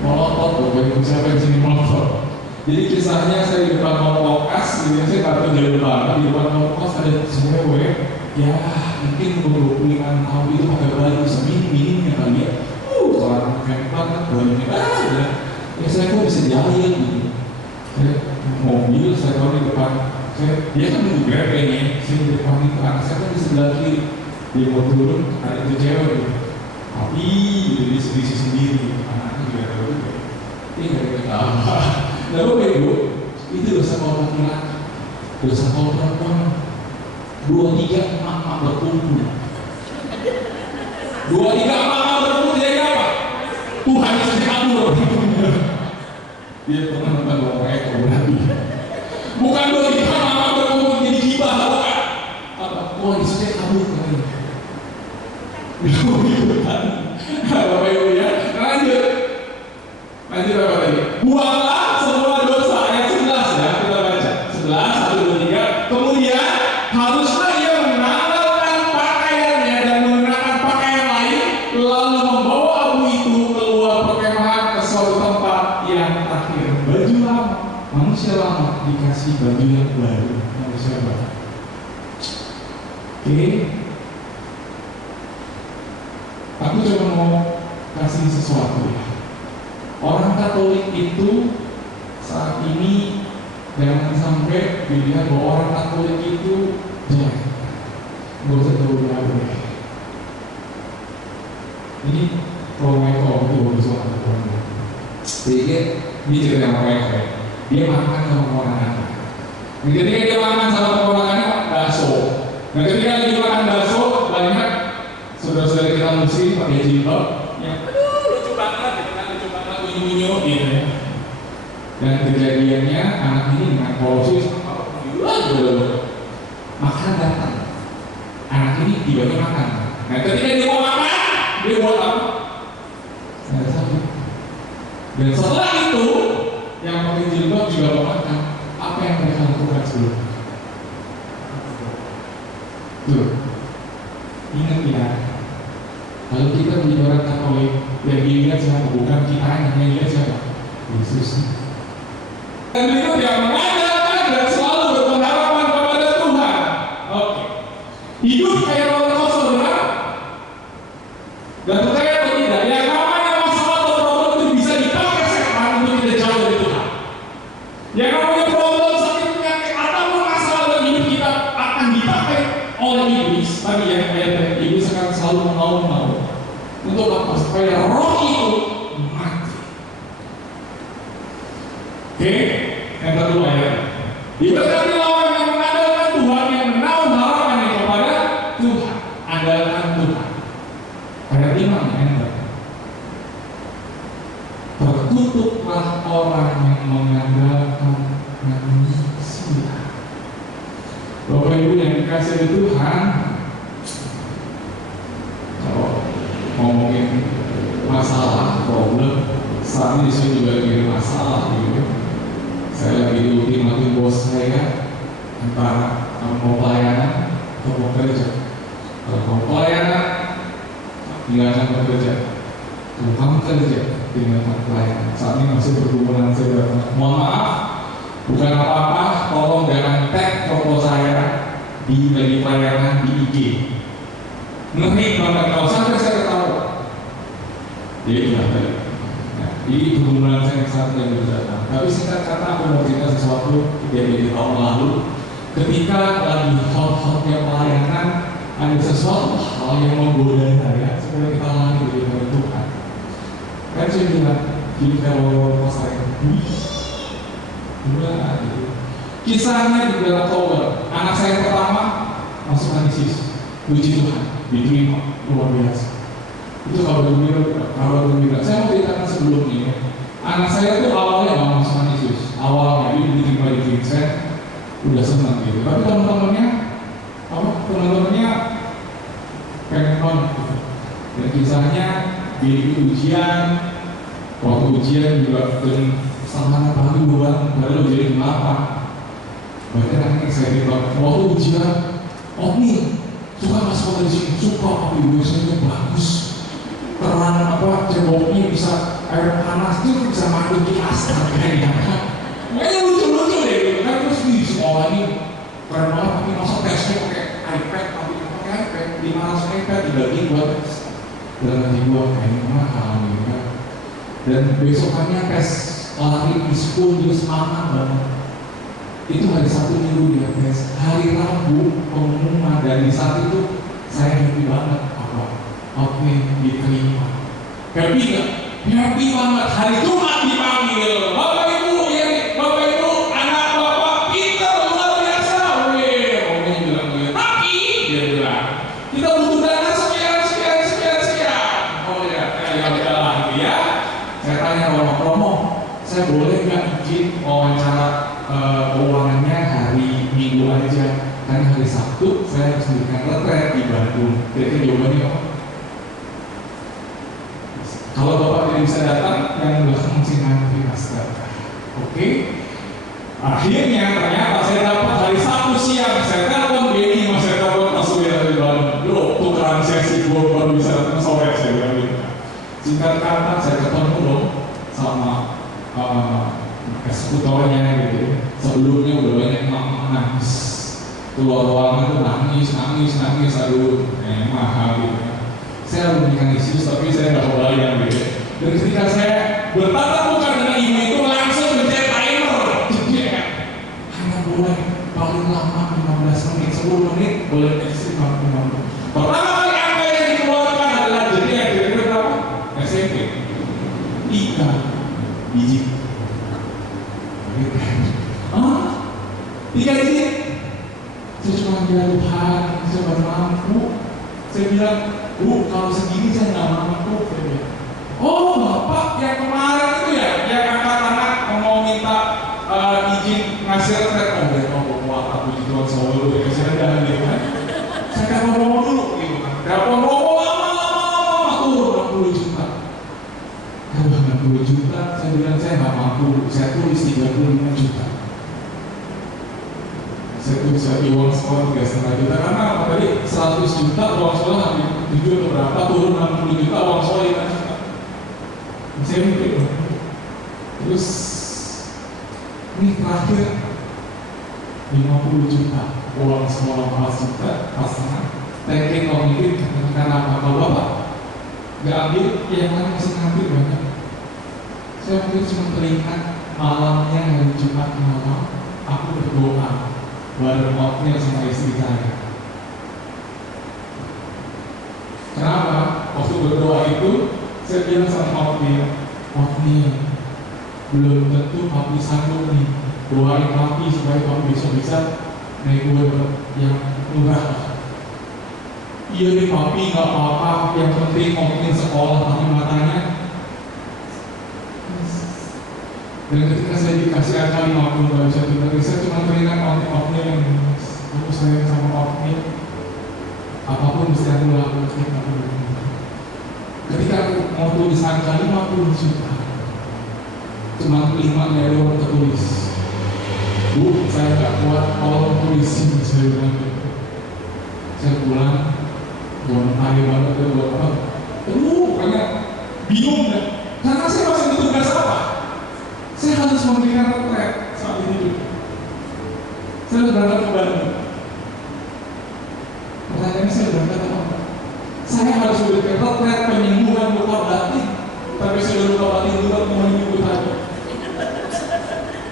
Melotot, pokoknya siapa yang sini melotot. Jadi kisahnya saya di depan mall Kokas, saya nggak tahu dari mana, di depan mall Kokas ada cewek, ya mungkin 25 tahun itu pakai baju semini-mininya kali ya. Celana kayak banget, bajunya ada. Ya saya kok bisa jalan gitu. Saya mobil, saya tahu di depan, dia kan nunggu Grab kayaknya, saya di depan itu, anak saya kan di sebelah kiri. Dia mau turun, ada itu cewek gitu. Tapi jadi sedih sendiri, anaknya juga tahu juga. Ini nggak diketahui. Nah, Ibu, itu dosa kaum laki-laki, dosa kaum perempuan. 2-3 emak-emak berkumpul. 2-3 emak-emak berkumpul jadi apa? Tuhan istri kabur. Dia pernah nonton orang ekor berarti. Bukan 2-3 emak-emak berkumpul jadi gibah, bukan? Apa? Tuhan istri kabur kali. Bapak Ibu ya, lanjut apa tadi? Buanglah semua dosa, ayat 11 ya, kita baca 11, 1, 2, 3. Kemudian haruslah ia menanggalkan pakaiannya dan mengenakan pakaian lain, lalu membawa abu itu keluar perkemahan ke suatu tempat yang terakhir. Baju lama, manusia lama dikasih baju yang baru, manusia baru. Oke. Aku cuma mau kasih sesuatu ya. Orang Katolik itu saat ini jangan sampai dilihat bahwa orang Katolik itu jelek. Gak usah terlalu jauh. Ini Romeo itu bagus banget. Sedikit dia cerita sama Romeo. Dia makan sama keponakannya. Ketika dia makan sama keponakannya bakso. Nah ketika dia makan bakso banyak saudara-saudara kita muslim pakai jilbab yang lucu banget gitu kan, lucu banget unyu-unyu gitu ya. Dan kejadiannya anak ini dengan polisi makan datang. Anak ini tiba-tiba makan. Nah ketika dia mau makan, dia buat apa? Nggak tahu. Dan setelah itu, yang pakai jilbab juga mau makan. Apa yang mereka lakukan sebelumnya? Tuh, ingat ya. Lalu kita menjadi orang Katolik, yang dilihat siapa? Bukan kita yang dilihat siapa? Yesus. Dan itu yang mengajarkan dan selalu berpengharapan kepada Tuhan. Oke. Hidup kayak roller coaster, benar? Dan percaya atau tidak, yang namanya masalah atau problem itu bisa dipakai setan untuk kita jauh dari Tuhan. Yang namanya problem, sakit, penyakit, ataupun masalah dalam hidup kita akan dipakai oleh iblis. Tadi yang ayat iblis akan selalu mau untuk apa? Supaya roh itu mati. Oke, yang kedua ya. Diberkati lawan yang mengandalkan Tuhan, yang menaruh harapannya kepada Tuhan. Andalkan Tuhan. Ayat 5 ya. Tertutuplah orang yang mengandalkan manusia. Bapak Ibu yang dikasihi Tuhan, kalau ngomongin masalah, problem, saat ini saya juga lagi ada masalah gitu. Saya lagi diultimatum bos saya antara mau pelayanan atau mau kerja. Kalau mau pelayanan, tinggalkan bekerja. Kalau kamu kerja, tinggalkan pelayanan. Saat ini masih berhubungan saya. Mohon maaf, bukan apa-apa. Tolong jangan tag foto saya di bagi pelayanan di IG. Ngehit banget kalau sampai saya ketawa. Jadi tadi. Di hubungan saya saat yang berjalan. Tapi singkat kata aku mau cerita sesuatu kejadian di tahun lalu. Ketika lagi hot-hotnya pelayanan, ada sesuatu hal yang menggoda saya supaya kita lari dari Tuhan. Kan saya bilang, jadi kalau saya gimana gitu. Kisahnya di bulan Oktober, anak saya pertama masuk Yesus, puji Tuhan, diterima luar biasa. Itu kabar gembira. Saya mau ceritakan sebelumnya. Anak saya tuh awalnya nggak masuk Yesus. Awalnya dia diterima di Vincent, udah senang gitu. Tapi teman-temannya pengen banget gitu. Dan kisahnya di ujian, waktu ujian juga dan setengah pagi bulan baru jadi 8. Bahkan akhirnya saya bilang waktu ujian, nih suka masuk di sini, suka tapi biasanya bagus. Peran ceboknya bisa air panas itu bisa mati di asap kayaknya. Kayaknya lucu-lucu deh gitu kan. Terus di sekolah ini keren banget, tapi masuk tesnya pakai iPad, tapi pakai iPad 500 iPad dibagi buat tes. Dan nanti gua kayaknya mahal gitu kan. Dan besokannya tes lari di school dia semangat banget. Itu hari Sabtu Minggu dia tes. Hari Rabu pengumuman, dan di saat itu saya happy banget. Oke, diterima. Happy gak? Happy banget. Hari Jumat dipanggil. Bapak Ibu, ya, Bapak Ibu, anak Bapak pintar luar biasa. Omnya bilang gitu. Tapi dia bilang, kita butuh dana sekian. Oh ya, udahlah gitu ya. Saya tanya Romo, saya boleh nggak izin wawancara keuangannya hari Minggu aja? Karena hari Sabtu saya harus memberikan retret di Bandung. Jadi jawabannya apa? Kalau Bapak tidak bisa datang, yang belakang masih ngantri master. Oke. Akhirnya ternyata saya dapat hari Sabtu siang. Saya telepon Benny, saya telepon Mas Surya dari Bandung. Loh, tukeran sesi gue baru bisa datang sore, saya bilang gitu. Singkat kata, saya ketemu dong sama eksekutornya gitu. Sebelumnya udah banyak mama nangis. Keluar ruangan tuh nangis. Aduh, mahal gitu. Saya memberikan Yesus, tapi saya nggak mau bayar gitu. Dan ketika saya bertatap muka dengan ibu itu langsung mencet timer, jadinya hanya boleh paling lama 15 menit, 10 menit boleh isi 50 menit. Pertama kali angka yang dikeluarkan adalah jadinya kira-kira berapa? SMP 3 biji. 3 biji? Saya cuma bilang Tuhan, saya baru mampu. Saya bilang, Bu, kalau segini saya nggak mampu. Oh, Bapak yang kemarin itu ya, yang angkat anak mau minta 50 juta, saya bilang saya nggak mampu, saya tulis 35 juta. Saya tulis lagi uang sekolah 3,5 juta, karena apa tadi 100 juta uang sekolah hampir 7 atau berapa, turun 60 juta uang sekolah 5 juta. Saya mikir, terus ini terakhir 50 juta uang sekolah 4 juta pasangan. Teknik kalau mikir karena apa? Kalau bapak nggak ambil, yang lain masih ngambil banyak. Saya waktu itu cuma teringat malamnya hari Jumat malam, aku berdoa bareng oatmeal sama istri saya. Kenapa? Waktu berdoa itu saya bilang sama oatmeal, belum tentu papi sanggup nih doain papi supaya papi besok bisa naik Uber yang murah. Iya nih papi nggak apa-apa, yang penting oatmeal sekolah, tapi matanya. Dan ketika saya dikasih angka 50 nggak bisa tidur, saya cuma teringat oatmeal yang aku sayang sama oatmeal. Apapun mesti aku lakukan. Ketika aku mau tulis angka 50 juta, cuma 5 dari orang tertulis. Bu, saya nggak kuat, tolong tulisin, saya bilang gitu. Saya pulang, buat hari banget dan buat apa? Banyak bingung kan? Karena saya masih bertugas apa? Saya harus memberikan retret saat ini juga. Saya berangkat ke Bandung. Pertanyaannya saya berangkat apa? Saya harus memberikan retret penyembuhan luka batin. Tapi saya luka batin juga mau menyembuh tadi.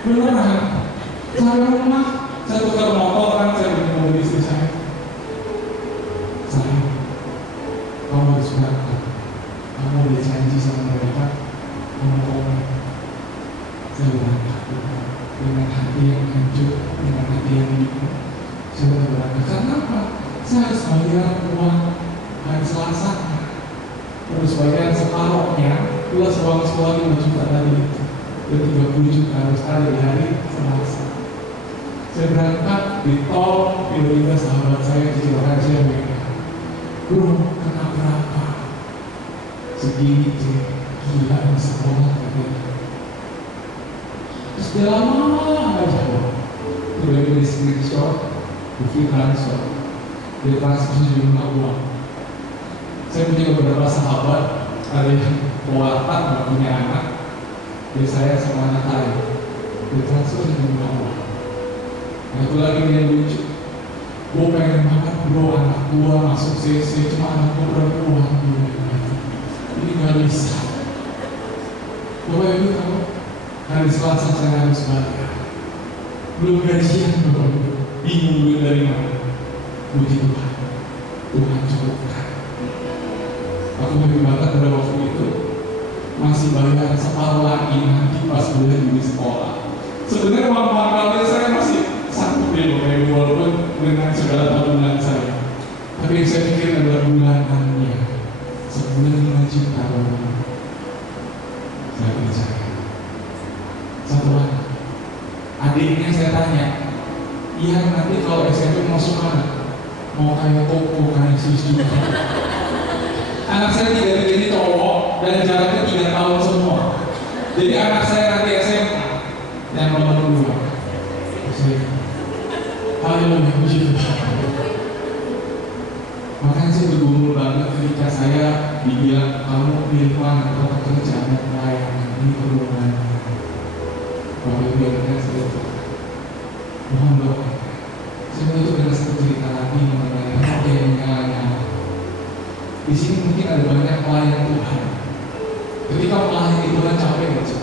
Beneran. Saya rumah, saya tukar motor kan, saya bikin mobil istri saya. Saya, kamu harus berangkat. Kamu udah janji sama mereka, kamu ngomong. Saya berangkat dengan hati yang hancur, dengan hati yang bingung. Saya berangkat. Karena apa? Saya harus bayar uang hari Selasa. Harus bayar separohnya, plus uang sekolah 5 juta tadi itu. Dan 30 juta harus ada di hari Selasa. Saya berangkat di tol, tiba-tiba sahabat saya kecelakaan, saya bilang, bro, kena berapa? Segini tuh, gila di sekolah katanya. Terus dia lama nggak jawab. Tiba-tiba di screenshot, bukti transfer, dia transfer sejumlah uang. Saya punya beberapa sahabat, ada yang pewarta, nggak punya anak. Jadi saya sama anak saya, dia transfer sejumlah uang. Nah itu lagi yang lucu. Gue pengen banget bro anak gue masuk CC, cuma anak gue perempuan. Ini gak bisa. Gue itu tahu hari Selasa saya harus bayar. Belum gajian bro, bingung duit dari mana. Puji Tuhan, Tuhan cukupkan. Aku happy banget pada waktu itu masih bayar separuh lagi nanti pas bulan di sekolah. Sebenarnya uang makannya saya masih sanggup deh, walaupun dengan segala tabungan saya. Tapi saya pikir adalah bulanannya, sebulan 5 juta dolar. Saya percaya. Satu anak, adiknya saya tanya, iya nanti kalau SMP masuk mana? Mau kayak Koko, kayak Susu. Anak saya 3 ini cowok dan jaraknya 3 tahun semua. Jadi anak saya nanti SMA yang nomor 2. Haleluya, puji Tuhan. Makanya saya bergumul banget ketika saya dibilang kamu pilih mana atau pekerjaan yang lain ini perluan. Bapak Ibu yang saya mohon doa. Saya itu dengan satu cerita lagi mengenai apa yang menyala-nyala. Di sini mungkin ada banyak pelayan Tuhan. Ketika pelayan Tuhan capek nggak sih?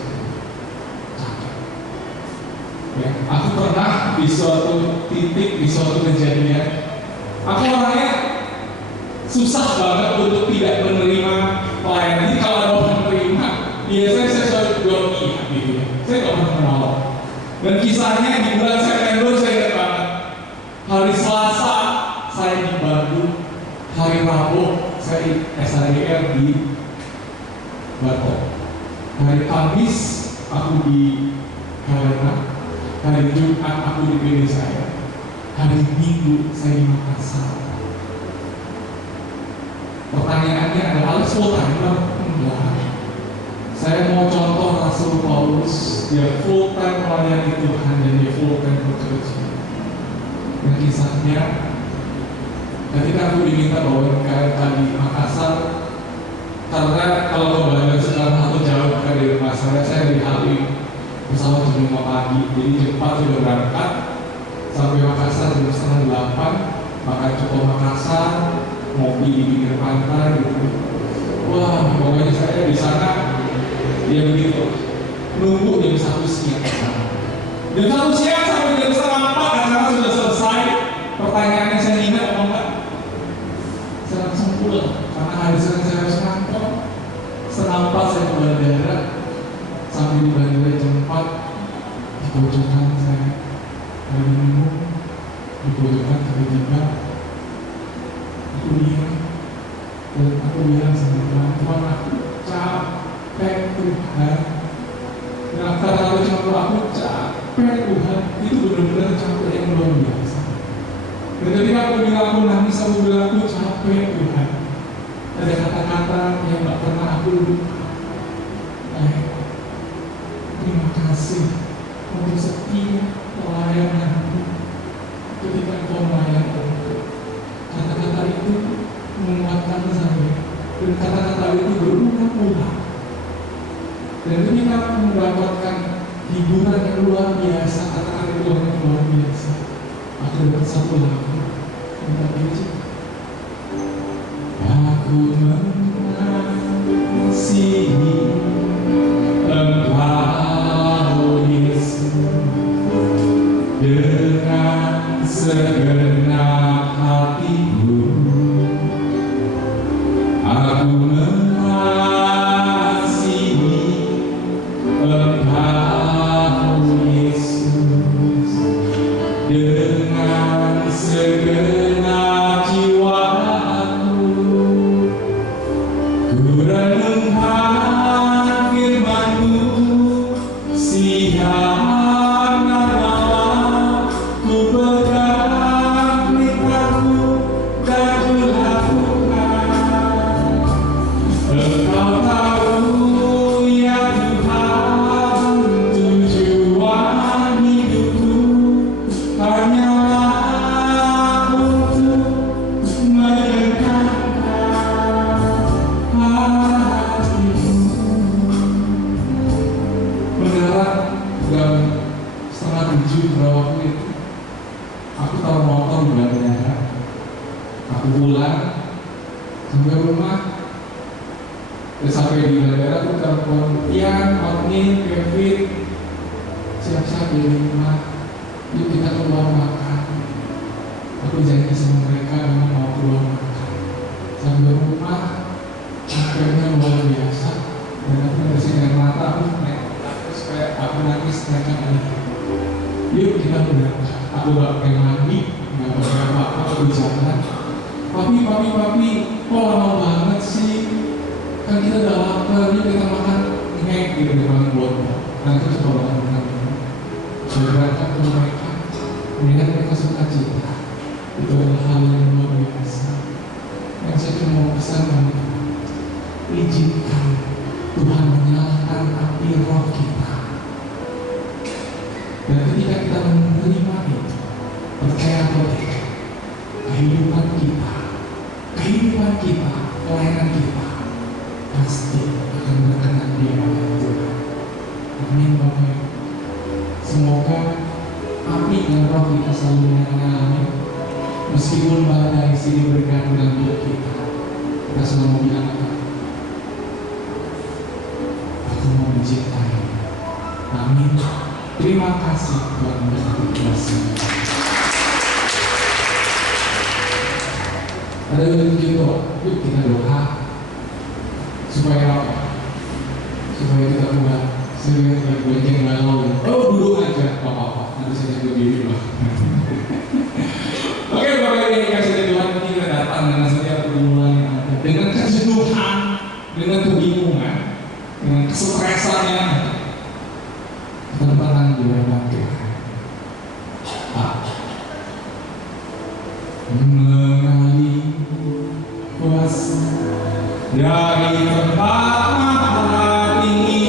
Ya, aku pernah di suatu titik, di suatu kejadian, aku orangnya susah banget untuk tidak menerima pelayanan. Jadi kalau ada orang menerima, biasanya saya selalu bilang iya gitu ya. Saya nggak pernah menolak. Dan kisahnya di bulan September saya ingat banget. Hari Selasa saya di Bandung, hari Rabu saya di SADR di Batok, hari Kamis aku di Helena. Hari Jumat aku di PD saya, hari Minggu saya di Makassar. Pertanyaannya adalah full timer? Enggak. Saya mau contoh Rasul Paulus, dia full time melayani Tuhan dan dia full time bekerja. Dan kisahnya, ketika aku diminta bawa KRT di Makassar, karena kalau kembali sekarang aku jauh dari rumah saya dari Halim pesawat jam 5 pagi, jadi jam 4 sudah berangkat sampai Makassar jam setengah 8, makan coto Makassar, ngopi di pinggir pantai gitu. Wah, pokoknya saya di sana dia begitu nunggu jam 1 siang. Jam 1 siang sampai jam setengah 4 acara sudah selesai. Pertanyaannya saya ingat apa enggak? Saya langsung pulang karena hari Senin saya harus kantor. Setengah 4 saya ke bandara, sampai di bandara jam 4 di pojokan saya lagi minum di pojokan tiba-tiba aku lihat dan aku bilang sama Tuhan, Tuhan aku capek Tuhan. Dan kata-kata cuma aku capek Tuhan, itu benar-benar capek yang luar biasa. Dan ketika aku bilang aku nangis, aku bilang aku capek Tuhan. Ada kata-kata yang gak pernah aku lupa. Terima kasih untuk setiap pelayananmu ketika kau melayani aku. Kata-kata itu menguatkan saya, dan kata-kata itu berulang-ulang. Dan ketika aku mendapatkan hiburan yang luar biasa, kata-kata itu yang luar biasa, aku dapat satu lagu yang tak bisa. Aku mengasihi Engkau Yesus dengan segenap hatiku. Aku mengasihi Engkau Yesus dengan segenap jiwaku. Ku renungkan firman-Mu siang dan malam, ku pegang perintah-Mu dan ku lakukan. Engkau tahu ya Tuhan, tujuan hidupku hanyalah untuk menyenangkan hatimu. Mendarat jam 6:30 pada waktu itu, aku taruh motor di bandara. Aku pulang sampai rumah. Dan sampai di bandara aku telepon Ian, Otni, Kevin, siap-siap di rumah, yuk kita keluar makan. Aku janji sama mereka memang mau keluar makan. Sampai rumah, capeknya luar biasa. Dan aku bersihin mata, aku supaya aku nangis mereka lagi. Yuk kita berangkat. Aku gak pakai mandi, gak pakai apa-apa, aku di jalan. Papi, kok lama banget sih? Kan kita udah lapar, yuk kita makan ngek di depan buatnya. Nanti coba makan. Saya berangkat ke mereka, melihat mereka suka cita. Itu adalah hal yang luar biasa. Yang saya cuma mau pesan mereka, izinkan Tuhan menyalakan api roh kita. Dan ketika kita menerima itu, percaya atau tidak, kehidupan kita, pelayanan kita pasti akan berkenan di hadapan Tuhan. Amin Bapak Ibu. Semoga api dan roh kita selalu menyala-nyala. Meskipun badai sini bergabung dalam hidup kita selalu bilang apa? Aku mau mencintai. Amin. Terima kasih Tuhan berkati. Ada yang begitu, yuk kita doa supaya apa? Supaya kita buat sering bergeng galau. Oh duduk aja, apa-apa. Nanti saya jaga diri loh. Oke, Bapak ini kasih Tuhan, kita datang dengan setiap pergumulan yang ada, dengan kejenuhan, dengan kebingungan, dengan kesetresan yang ada. Kita tenang di hadapan Tuhan. Mengalih kuasa dari tempat matahari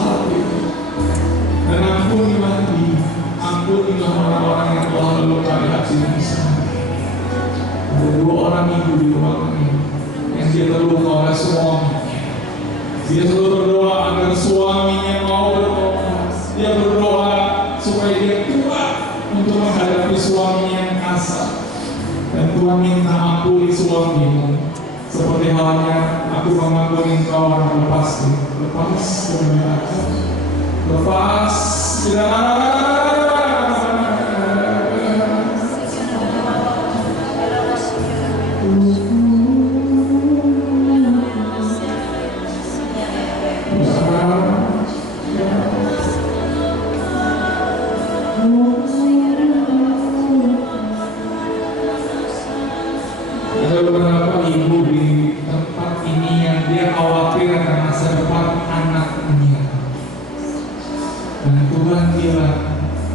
hatiku. Dan ampunilah orang-orang yang telah melukai hatimu. Ada 2 orang ibu di ruangan ini yang dia terluka oleh suaminya. Dia selalu berdoa agar suaminya mau bertobat. Dia berdoa supaya dia kuat untuk menghadapi suaminya yang kasar. Dan Tuhan minta ampuni suamimu, seperti halnya aku mengampuni engkau yang lepas Ada beberapa ibu di tempat ini yang dia khawatir akan masa depan anaknya. Dan Tuhan bilang,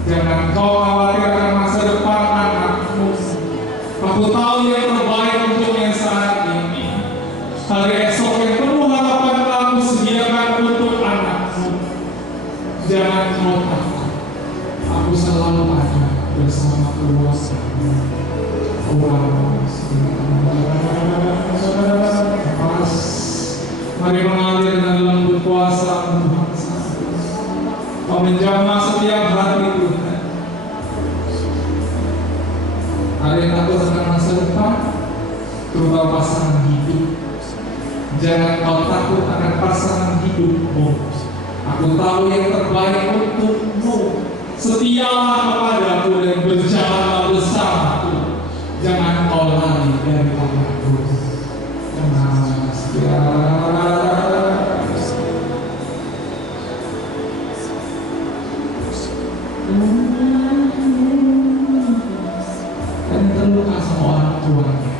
jangan kau khawatir akan masa depan anakmu. Aku tahu yang terbaik untuknya saat ini. Hari esok yang penuh harapan telah aku sediakan untuk anakmu. Jangan kau takut. Aku selalu ada bersama keluargamu. Mari mengalir dalam berkuasa Tuhan. Kau menjamah setiap hari Tuhan. Hari takut akan masa depan, terutama pasangan hidup. Jangan kau takut akan pasangan hidupmu. Aku tahu yang terbaik untukmu. Setialah kepadaku dan berjalanlah bersamaku. Jangan kau lari dari tanganku. Jangan setia. Dan terluka sama orang tuanya.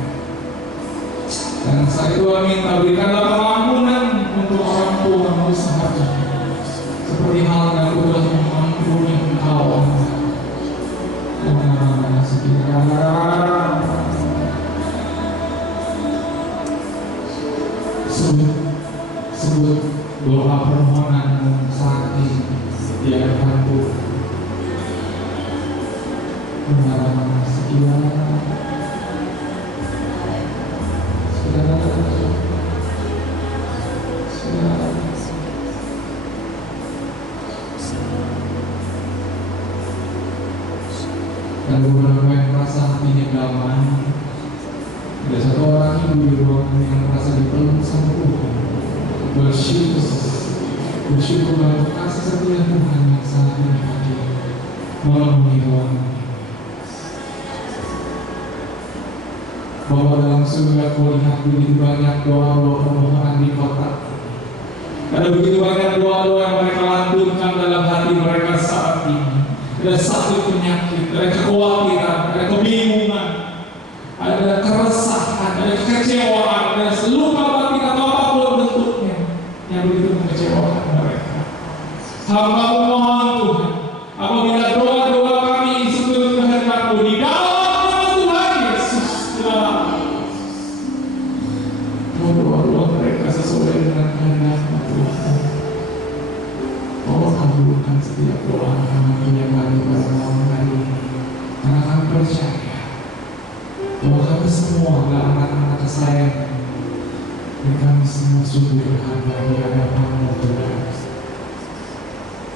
Dan saat itu minta berikanlah pengampunan untuk orang tuamu sahabat. Seperti halnya aku telah mengampuni engkau. Jangan setia. Sebut doa permohonan saat ini di hadapan Tuhan. Mengarahkan sekian. Dan beberapa yang merasa hatinya damai. Ada satu orang ibu di ruangan yang merasa dipeluk sama Tuhan. Bersyukur bahwa kasih setia Tuhan yang sangat menikmati memenuhi ruangan ini. Bahwa dalam surga kau lihat begitu banyak doa-doa permohonan di kotak. Ada begitu banyak doa-doa yang mereka lantunkan dalam hati mereka saat ini. Ada sakit penyakit, ada kekhawatiran, ada kebingungan, ada keresahan, ada kekecewaan, ada luka batin atau apapun bentuknya yang begitu mengecewakan mereka. Hamba mohon Tuhan, apabila doa-doa kami seturut kehendak-Mu di dalam nama Tuhan Yesus, doa-doa mereka sesuai dengan kehendak-Mu Tuhan. Kabulkan setiap doa kami yang kami bermohon hari ini. Karena kami percaya bahwa kami semua adalah anak-anak kesayangan dan kami semua sungguh berharga di hadapan-Mu Tuhan.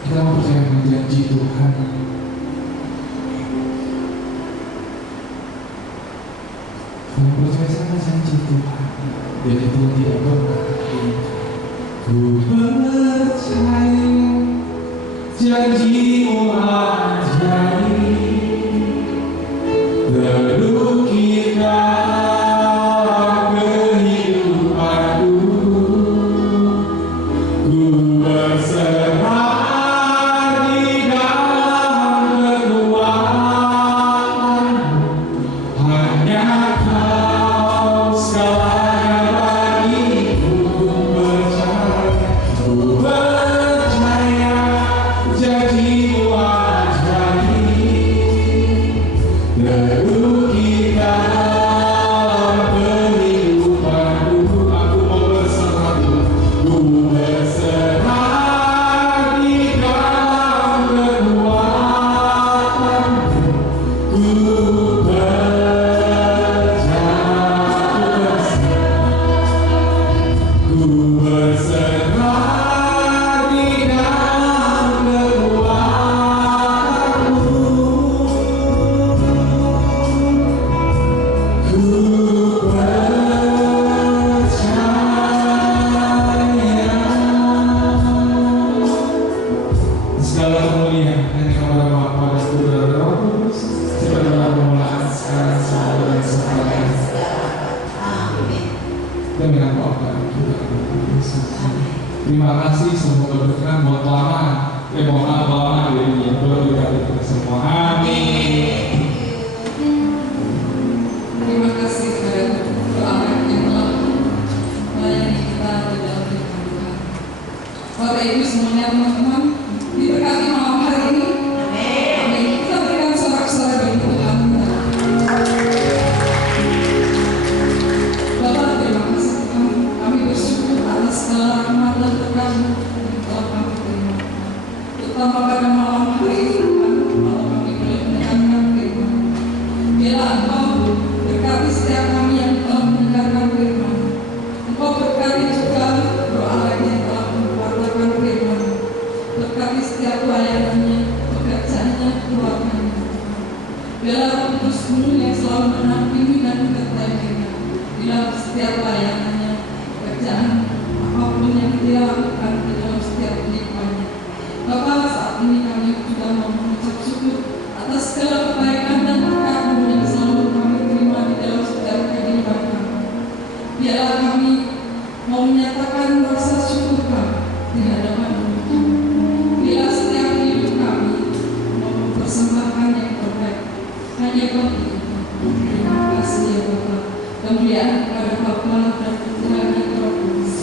Kita percaya dengan janji Tuhan. Kami percaya sama janji Tuhan. Jadi Tuhan tidak pernah ku percaya janji-Mu ajaib, terukirkan kehidupanku. Ku berserah di dalam kekuatan-Mu, hanya Kau segalanya bagiku. Percaya, ku percaya janji mulia hanya kepada Bapa dan Putra dan Roh Kudus, seperti pada permulaan, sekarang, selalu dan selamanya. Amin. Demi nama Bapa dan Putra dan Roh Kudus. Terima kasih, semoga berkenan buat kelamaan. Mohon maaf kelamaan dirinya, berkati kita semua. Amin. Terima kasih kepada doa yang telah melayani kita di dalam firman Tuhan. Bapak Ibu semuanya, teman-teman, diberkati malam hari ini. Amin. Kita berikan sorak-sorai bagi Tuhan. Bapak, terima kasih Tuhan. Kami bersyukur atas segala rahmat dan berkat-Mu yang telah kami terima. Terutama pada malam hari ini Tuhan, kalau kami boleh mendengarkan firman. Bila Engkau berkati setiap kami yang telah mendengarkan firman. Engkau berkati juga doa lain yang telah memperkatakan firman. Berkati setiap pelayanannya, pekerjaannya, keluarganya. Bila Roh Kudus-Mu yang selalu menampingi dan menyertai dia. Bila setiap pelayanannya, pekerjaan apapun yang dia lakukan di dalam setiap kehidupannya. Bapak, saat ini kami juga mau mengucap syukur atas segala kebaikan dan berkat-Mu yang selalu kami terima di dalam setiap kehidupan kami. Biarlah kami mau menyatakan rasa syukur kami di hadapan-Mu. Bila setiap hidup kami mau mempersembahkan yang terbaik hanya bagi terima kasih ya Bapa. Kemuliaan kepada Bapa dan Putra dan Roh Kudus.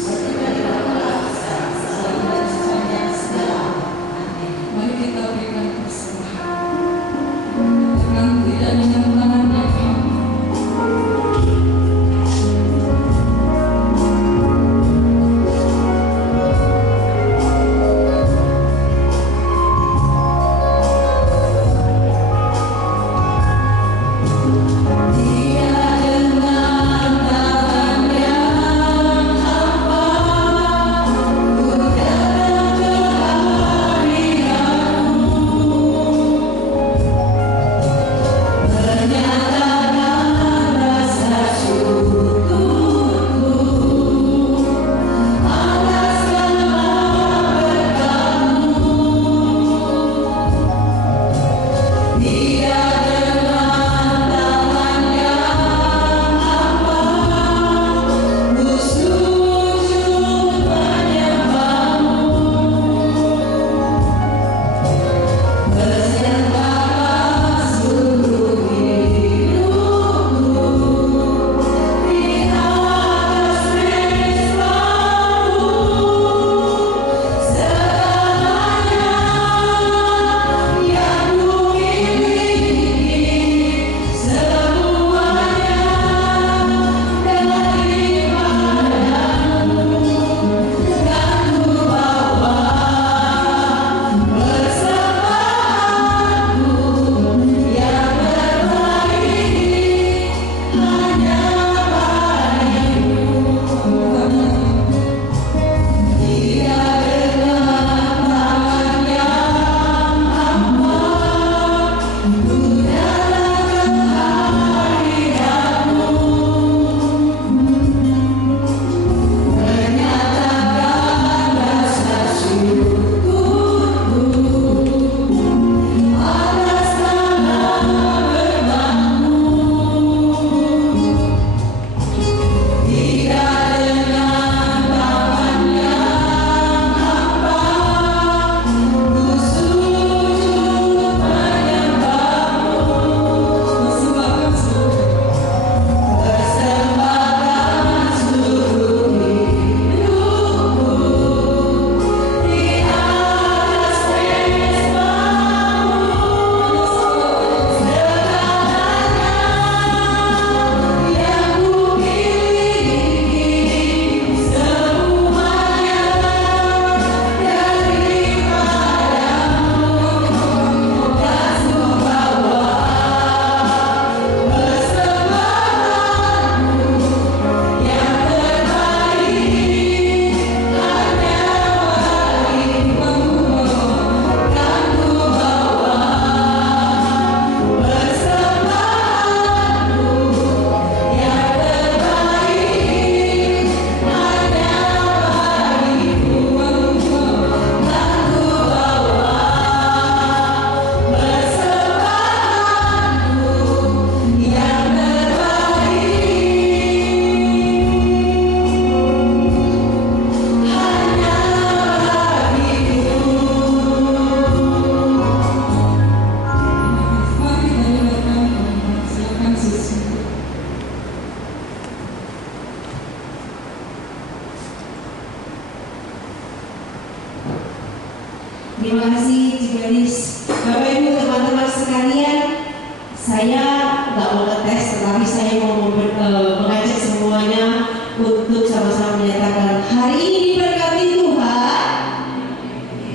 Terima kasih Cibelis. Bapak Ibu teman-teman sekalian, saya nggak mau ngetes, tetapi saya mau mengajak semuanya untuk sama-sama menyatakan hari ini diberkati Tuhan.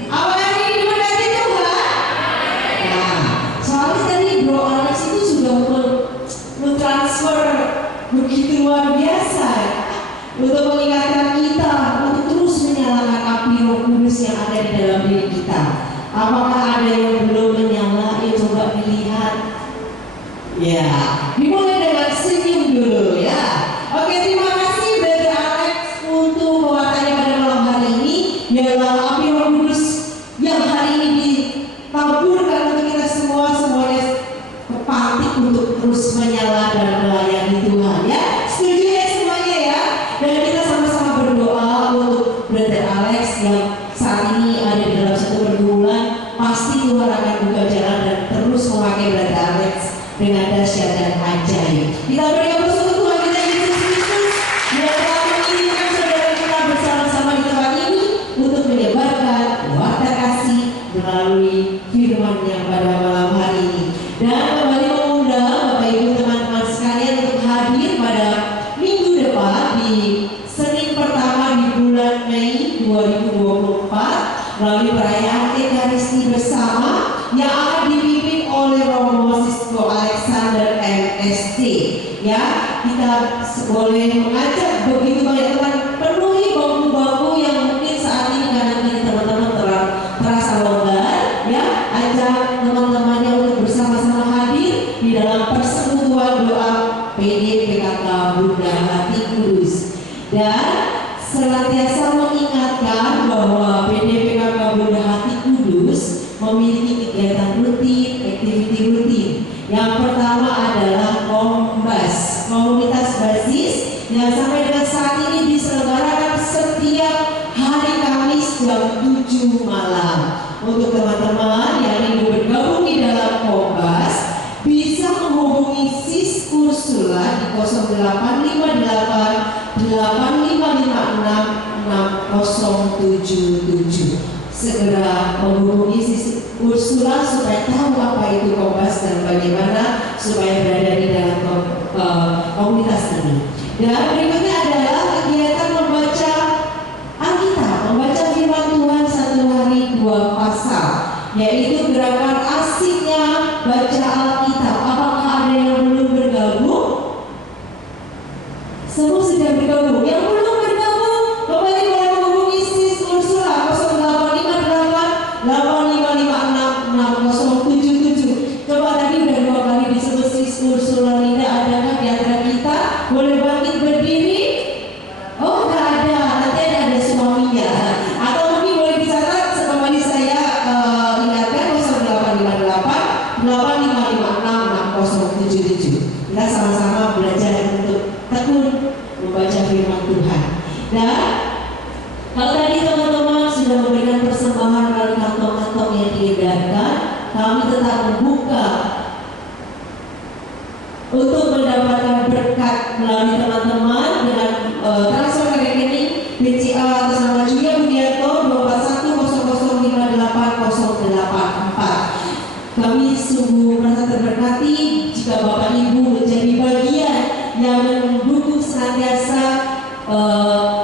Apa hari ini diberkati Tuhan? Nah, soalnya tadi Bro Alex itu sudah mentransfer begitu luar biasa untuk mengingatkan kita untuk terus menyalakan api Roh Kudus yang ada di dalam diri kita. Apakah ada yang belum menyala? Ayo coba dilihat. Ya, dimulai dengan senyum dulu ya. Oke, terima kasih Brother Alex untuk pewartanya pada malam hari ini. Biarlah api Roh Kudus yang hari ini ditaburkan untuk kita semuanya kepantik untuk terus menyala dan melayani Tuhan ya. Setuju ya semuanya ya? Dan kita sama-sama berdoa untuk Brother Alex yang saat ini ada di dalam satu pergumulan. Pasti Tuhan akan buka jalan dan terus memakai Brother Alex dengan dahsyat dan ajaib. Kita berikan bersama Tuhan kita Yesus Kristus yang telah mengirimkan saudara kita bersama-sama di tempat ini untuk menyebarkan warta kasih melalui firman-Nya pada malam hari ini. Dan kembali mengundang Bapak Ibu teman-teman sekalian untuk hadir pada minggu depan di Senin pertama di bulan Mei 2024 melalui perayaan Ekaristi bersama yang akan dipimpin oleh Romo Sisko Alexander MSD. Ya, kita boleh mengajak begitu banyak teman, penuhi bangku-bangku yang mungkin saat ini karena ini teman-teman terasa longgar. Ya, ajak teman-temannya untuk bersama-sama hadir di dalam persekutuan doa PDPKK Bunda Hati Kudus. Dan senantiasa mengingatkan bahwa PDPKK Bunda Hati Kudus memiliki kegiatan rutin, aktiviti rutin. Yang pertama adalah Kombas, komunitas basis yang sampai dengan saat ini diselenggarakan setiap hari Kamis jam 7 malam. Untuk teman-teman yang ingin bergabung di dalam Kombas, bisa menghubungi Sis Ursula di 0858 8556 6077. Segera menghubungi Sis Ursula supaya tahu apa itu Kombas dan bagaimana supaya berada di dalam komunitas ini. Dan berikutnya adalah kegiatan membaca Alkitab, membaca firman Tuhan satu hari 2 pasal, yaitu gerakan asiknya baca Alkitab. Apakah ada yang belum bergabung? Semua sudah bergabung. Yang belum bergabung, kembali boleh menghubungi Sis Ursula 0858 8556 6077. Coba tadi udah 2 kali disebut Sis Ursula Linda, adakah di antara kita? Boleh bangkit berdiri? Oh, nggak ada. Nanti ada suaminya. Atau mungkin boleh dicatat kembali saya ingatkan 0858 8556 6077. Kita sama-sama belajar untuk tekun membaca firman Tuhan. Dan kalau tadi teman-teman sudah memberikan persembahan melalui kantong-kantong yang diedarkan, kami tetap membuka untuk mendapatkan berkat melalui teman-teman dengan transfer ke rekening BCA atas nama Julia Budianto 24100088084. Kami sungguh merasa terberkati jika Bapak Ibu menjadi bagian yang mendukung senantiasa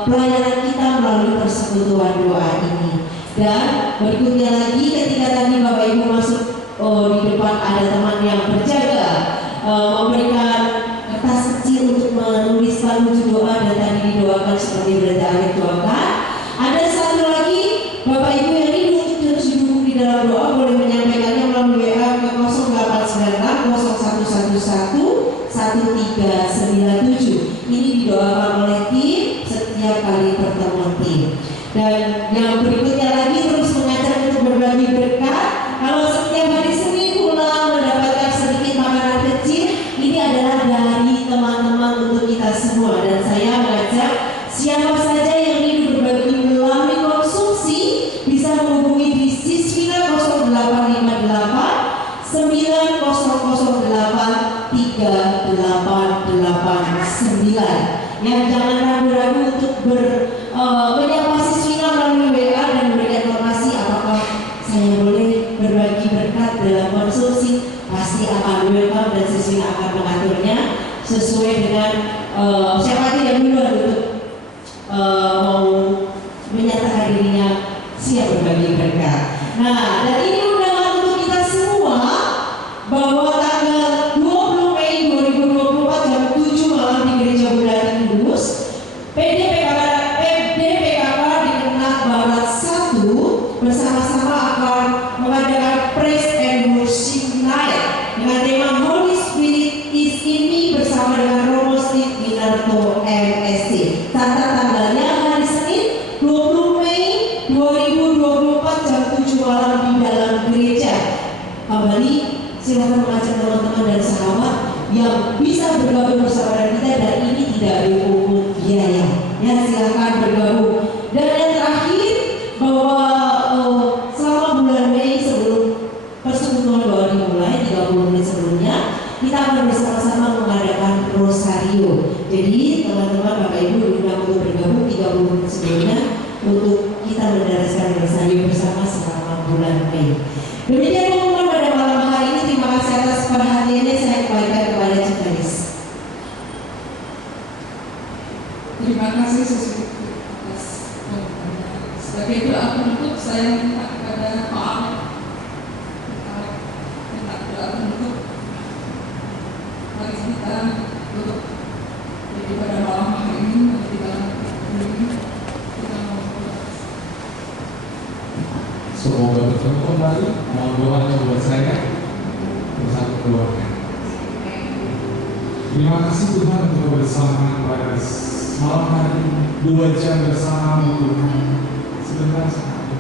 pelayanan kita melalui persekutuan doa ini. Dan berikutnya lagi, ketika tadi Bapak Ibu masuk di depan ada teman yang berjaga memberikan kertas kecil untuk menuliskan wujud doa dan tadi didoakan seperti berada Alex doakan. Ada satu lagi Bapak Ibu yang ini untuk terus didukung di dalam doa boleh menyampaikannya melalui WA ke 0896 0111 1397. Ini didoakan oleh tim setiap kali pertemuan tim. Dan yang berikutnya lagi terus mengajak untuk berbagi berkat. Kalau setiap hari Senin pulang mendapatkan sedikit makanan kecil, ini adalah dari teman-teman untuk kita semua. Dan saya mengajak siapa saja yang ingin berbagi melalui konsumsi bisa menghubungi di Sisvina 0858 9008 3889. Ya, jangan ragu-ragu untuk menyapa Sisvina melalui WA dan memberikan informasi apakah saya akan welcome dan Cecilia akan mengaturnya sesuai dengan siapa yang duluan untuk mau menyatakan dirinya siap berbagi berkat. Nah, dan ini undangan untuk kita semua bahwa tanggal 20 Mei 2024 jam 7 malam di Gereja Budayawan Kudus, PDPKK di Kenak Barat 1 bersama-sama akan mengadakan Praise and Worship Night dengan tema Holy Spirit is in me bersama dengan Romo Steve Ginarto MSc. Tanggalnya hari Senin 20 Mei 2024 jam 7 malam di dalam gereja. Kembali silakan mengajak teman-teman dan sahabat yang bisa bergabung bersama dengan kita, dan ini tidak dipungut biaya. Ya, silakan bergabung. Dan yang terakhir bahwa selama bulan Mei sebelum persekutuan doa dimulai 30 menit sebelumnya kita akan bersama-sama mengadakan rosario. Jadi teman-teman Bapak Ibu diundang untuk bergabung 30 menit sebelumnya untuk kita mendaraskan rosario bersama selama bulan Mei. Demikian pengumuman pada malam hari ini. Terima kasih atas perhatiannya. Saya kembalikan kepada Cikaris. Terima kasih atas sebagai doa penutup saya minta kepada Pak Ahmad, minta doa penutup bagi kita untuk jadi pada malam hari ini nanti dalam ini kita mau Semoga bertemu kembali. Mohon doanya buat saya bersama keluarga. Terima kasih Tuhan untuk kebersamaan pada malam hari ini. 2 jam bersama Tuhan. Sebentar sekali.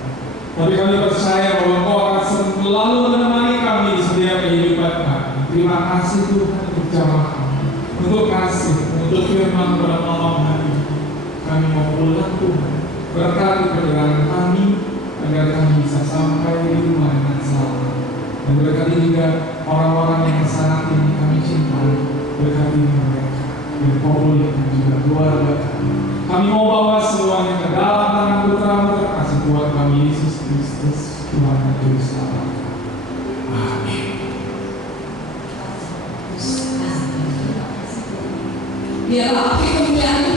Tapi kami percaya bahwa Kau akan selalu menemani kami di setiap kehidupan kami. Terima kasih Tuhan untuk jamaah kami, untuk kasih, untuk firman pada malam hari ini. Kami mau pulang Tuhan. Berkati perjalanan kami agar kami bisa sampai di rumah dengan selamat. Dan berkati juga orang-orang yang saat ini kami cintai. Berkati mereka dan Kau dan juga keluarga kami. Kami mau bawa semuanya ke dalam tangan putra-Mu terkasih Tuhan kami Yesus Kristus, Tuhan dan Juru Selamat. Amin. biarlah api kemuliaan